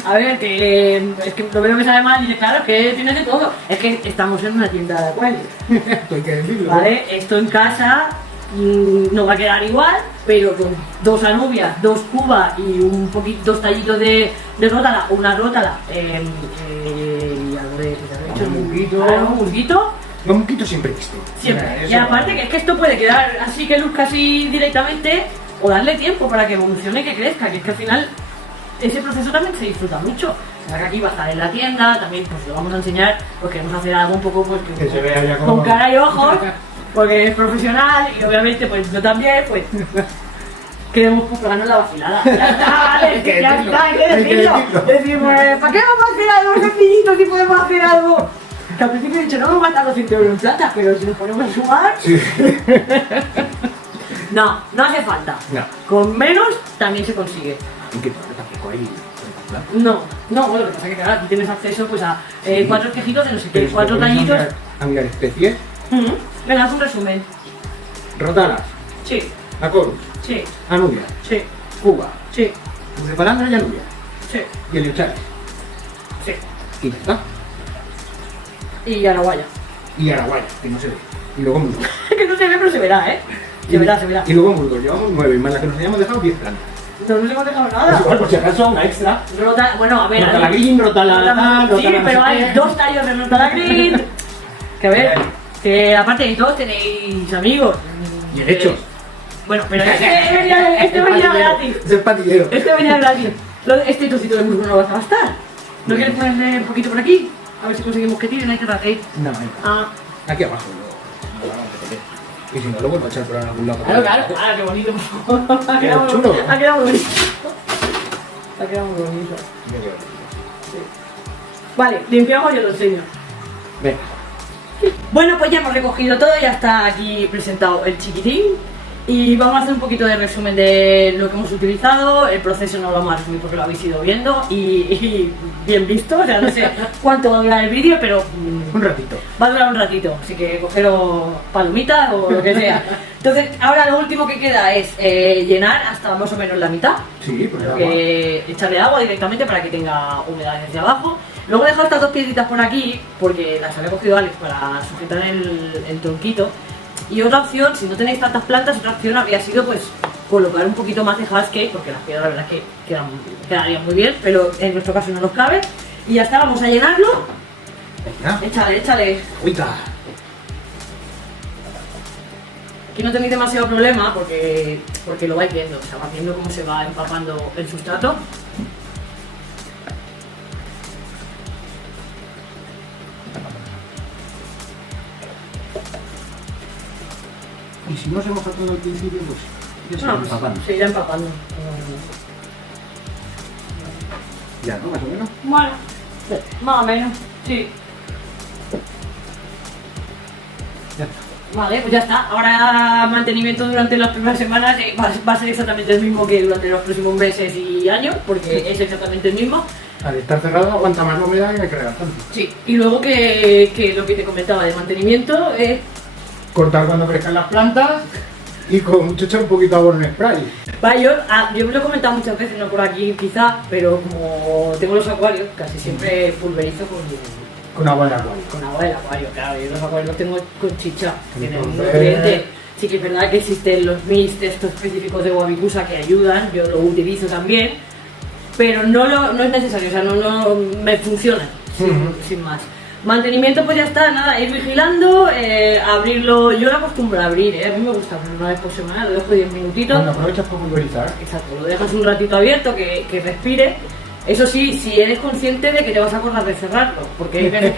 A ver, que es que lo veo que sabe mal y dice, claro, que tiene de todo. Es que estamos en una tienda de acuarios. Esto hay que decirlo. Vale, esto en casa no va a quedar igual, pero con dos anubias, dos cubas y dos tallitos de rótala, una rótala y algo de un musguito. Los mosquitos siempre existen. Siempre. Mira, Y aparte que es que esto puede quedar así que luzca así directamente o darle tiempo para que evolucione y que crezca, que es que al final ese proceso también se disfruta mucho. O sea, que aquí va a estar en la tienda, también pues lo vamos a enseñar, pues queremos hacer algo un poco pues, Que se vea ya con cara y ojos, porque es profesional y obviamente pues yo también, pues queremos pegarnos la vacilada. Ya está, vale, que ya decirlo, está, hay que hay que decirlo. decirlo. Decimos, ¿para qué vamos a hacer algo sencillito si podemos hacer algo? Que al principio he dicho, no me va a gastar 200 euros en plata, pero si nos ponemos a sumar... Sí. No, no hace falta. No. Con menos también se consigue. ¿Y qué tampoco hay? No, bueno, lo que pasa es que claro, aquí tienes acceso pues a 4 espejitos de no sé qué, 4 pones tallitos. A mirar especies. Venga, haz un resumen. Rotalas, Sí, Acorus, sí, Anubia, sí, Cuba, sí, Palandra y Anubia. sí, Y Heliocharis. sí. Y ya está. Y Araguaya. Y Araguaya, que no se ve. Y luego musgo. Que no se ve, pero se verá, ¿eh? Se verá. Y luego musgo. Llevamos 9, y más las que nos hayamos dejado 10 plantas. No nos hemos dejado Es nada. igual, por si acaso, una extra. Bueno, a ver. Rotala green, rotala Sí, pero hay 2 tallos de Rotala green. Que a ver, que aparte de todos tenéis amigos. Y derechos. Bueno, pero este venía gratis. Es el patillero. Este venía gratis. Este trocito de musgo no lo vas a gastar. ¿No quieres ponerle un poquito por aquí? A ver si conseguimos que tiren, hay que tratar. No, Ah, aquí abajo. Luego. Y si no, lo vuelvo a echar por algún lado. claro, qué bonito. Ha quedado muy chulo. bonito. Ha quedado muy bonito. Ha quedado muy bonito. Sí. Vale, limpiamos y os lo enseño. Venga. Bueno, pues ya hemos recogido todo, ya está aquí presentado el chiquitín. Y vamos a hacer un poquito de resumen de lo que hemos utilizado. El proceso no lo vamos a resumir porque lo habéis ido viendo y bien visto. O sea, no sé cuánto va a durar el vídeo, pero Un ratito. va a durar un ratito. Así que cogeros palomitas o lo que sea. Entonces, ahora lo último que queda es llenar hasta más o menos la mitad. Sí, pues agua. Echarle agua directamente para que tenga humedad desde abajo. Luego he dejado estas dos piedritas por aquí porque las había cogido Alex para sujetar el tronquito. Y otra opción, si no tenéis tantas plantas, otra opción habría sido pues colocar un poquito más de hardscape, porque las piedras la verdad es que quedarían muy bien, pero en nuestro caso no nos cabe. Y ya está, vamos a llenarlo. Venga. Échale, échale. Agüita. Aquí no tenéis demasiado problema porque lo vais viendo, o sea, vais viendo cómo se va empapando el sustrato. Y si no se moja todo al principio, pues ya se No, va empapando. se irá empapando. Ya, ¿no? Más o menos. Bueno, más o menos, sí. Ya está. Vale, pues ya está. Ahora mantenimiento durante las primeras semanas va a ser exactamente el mismo que durante los próximos meses y años, porque es exactamente el mismo. Al estar cerrado aguanta más la humedad y hay que regar tanto. Sí, y luego que lo que te comentaba de mantenimiento es... Cortar cuando crezcan las plantas y con mucho echar un poquito de abono en spray. Vale, yo lo he comentado muchas veces, no por aquí quizá, pero como tengo los acuarios, casi siempre pulverizo Con agua de acuario. con agua del acuario, claro, yo los acuarios los tengo con chicha, tienen un Entonces- nutriente. Sí que es verdad que existen los mist estos específicos de Wabicusa que ayudan, yo lo utilizo también, pero no es necesario, o sea, no me funciona, sin más. Mantenimiento pues ya está, nada, ir vigilando, abrirlo, yo lo acostumbro a abrir, a mí me gusta abrirlo una vez por semana, lo dejo 10 minutitos. Cuando aprovechas para pulverizar. Exacto, lo dejas un ratito abierto, que respire. Eso sí, si eres consciente de que te vas a acordar de cerrarlo, porque hay veces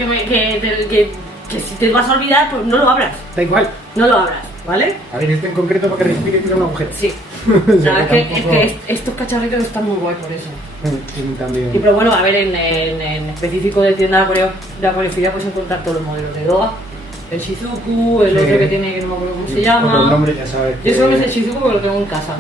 que si te vas a olvidar, pues no lo abras, Da igual. no lo abras, ¿vale? A ver, este en concreto para que respire tiene un agujero. Sí. O sea, es que tampoco- estos cacharritos están muy guay por eso. Tienen también. Y pero bueno, a ver, en específico de tienda de acuariofilia puedes encontrar todos los modelos de DOA. El Shizuku, el Sí. otro que tiene, que no me acuerdo cómo se Otros llama. nombres ya sabes. Yo solo me sé el Shizuku porque lo tengo en casa.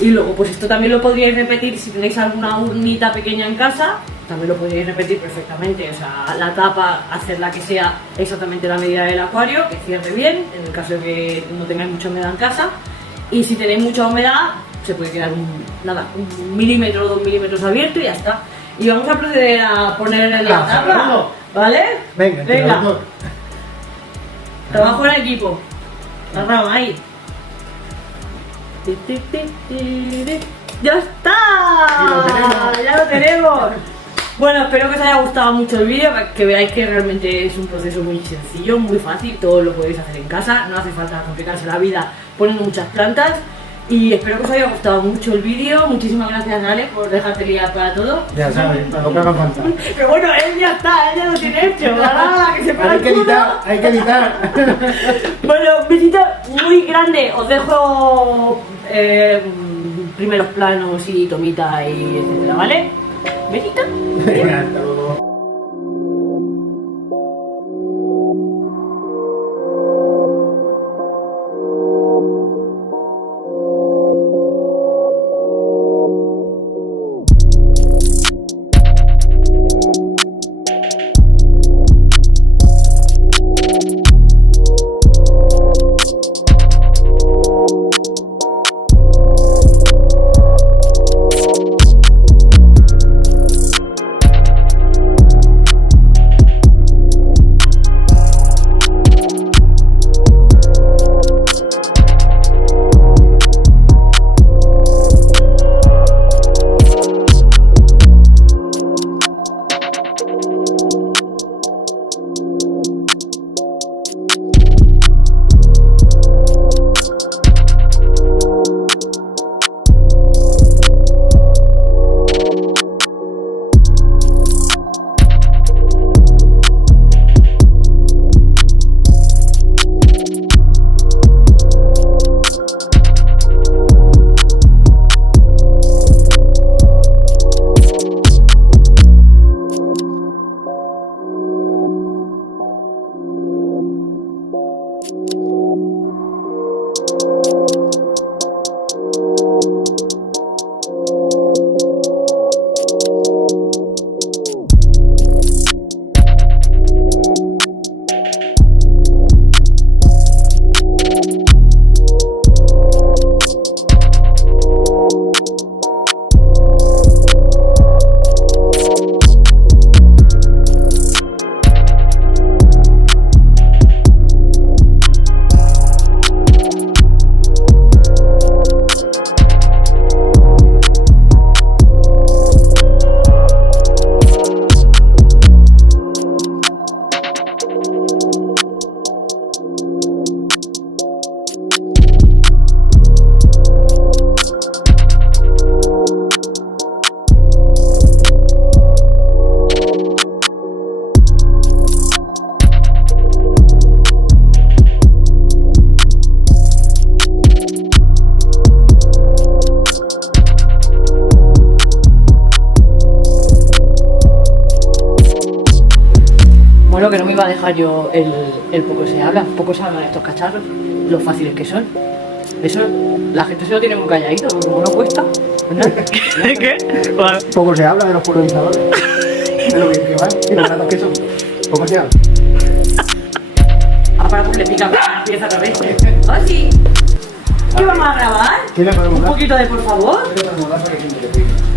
Y luego, pues esto también lo podríais repetir si tenéis alguna urnita pequeña en casa, también lo podríais repetir perfectamente. O sea, la tapa, hacerla que sea exactamente la medida del acuario, que cierre bien, en el caso de que no tengáis mucha humedad en casa. Y si tenéis mucha humedad, se puede quedar un milímetro o 2 milímetros abierto y ya está. Y vamos a proceder a poner en la tapa, cerrarlo. ¿vale? Venga, entre los dos. Trabajo en equipo. La rama ahí. Ti, ti, ti, ti, ti. ¡Ya está! Y lo tenemos. ¡Ya lo tenemos! Bueno, espero que os haya gustado mucho el vídeo, para que veáis que realmente es un proceso muy sencillo, muy fácil, todo lo podéis hacer en casa, no hace falta complicarse la vida poniendo muchas plantas. Y espero que os haya gustado mucho el vídeo. Muchísimas gracias, Ale, por dejarte liar para todo. Ya sabes, para lo que haga falta. Pero bueno, él ya está, él ya lo tiene hecho, ¿verdad? Que se para Hay el que culo. editar, hay que editar. Bueno, un besito muy grande. Os dejo primeros planos y tomita y etcétera, ¿vale? Besito. Venga, hasta luego. Bueno, que no me iba a dejar yo el poco se habla de estos cacharros, lo fáciles que son. Eso, la gente se lo tiene muy calladito, porque como no cuesta, ¿verdad? ¿Qué? Vale. Poco se habla de los polarizadores. De lo bien que van y los datos que son. Poco se habla. Ah, para pues le pica la pieza otra vez. ¡Ah, sí! ¿Qué vamos a grabar? ¿Qué le podemos Un dar? poquito de por favor. ¿Qué le podemos dar para que siempre le pique?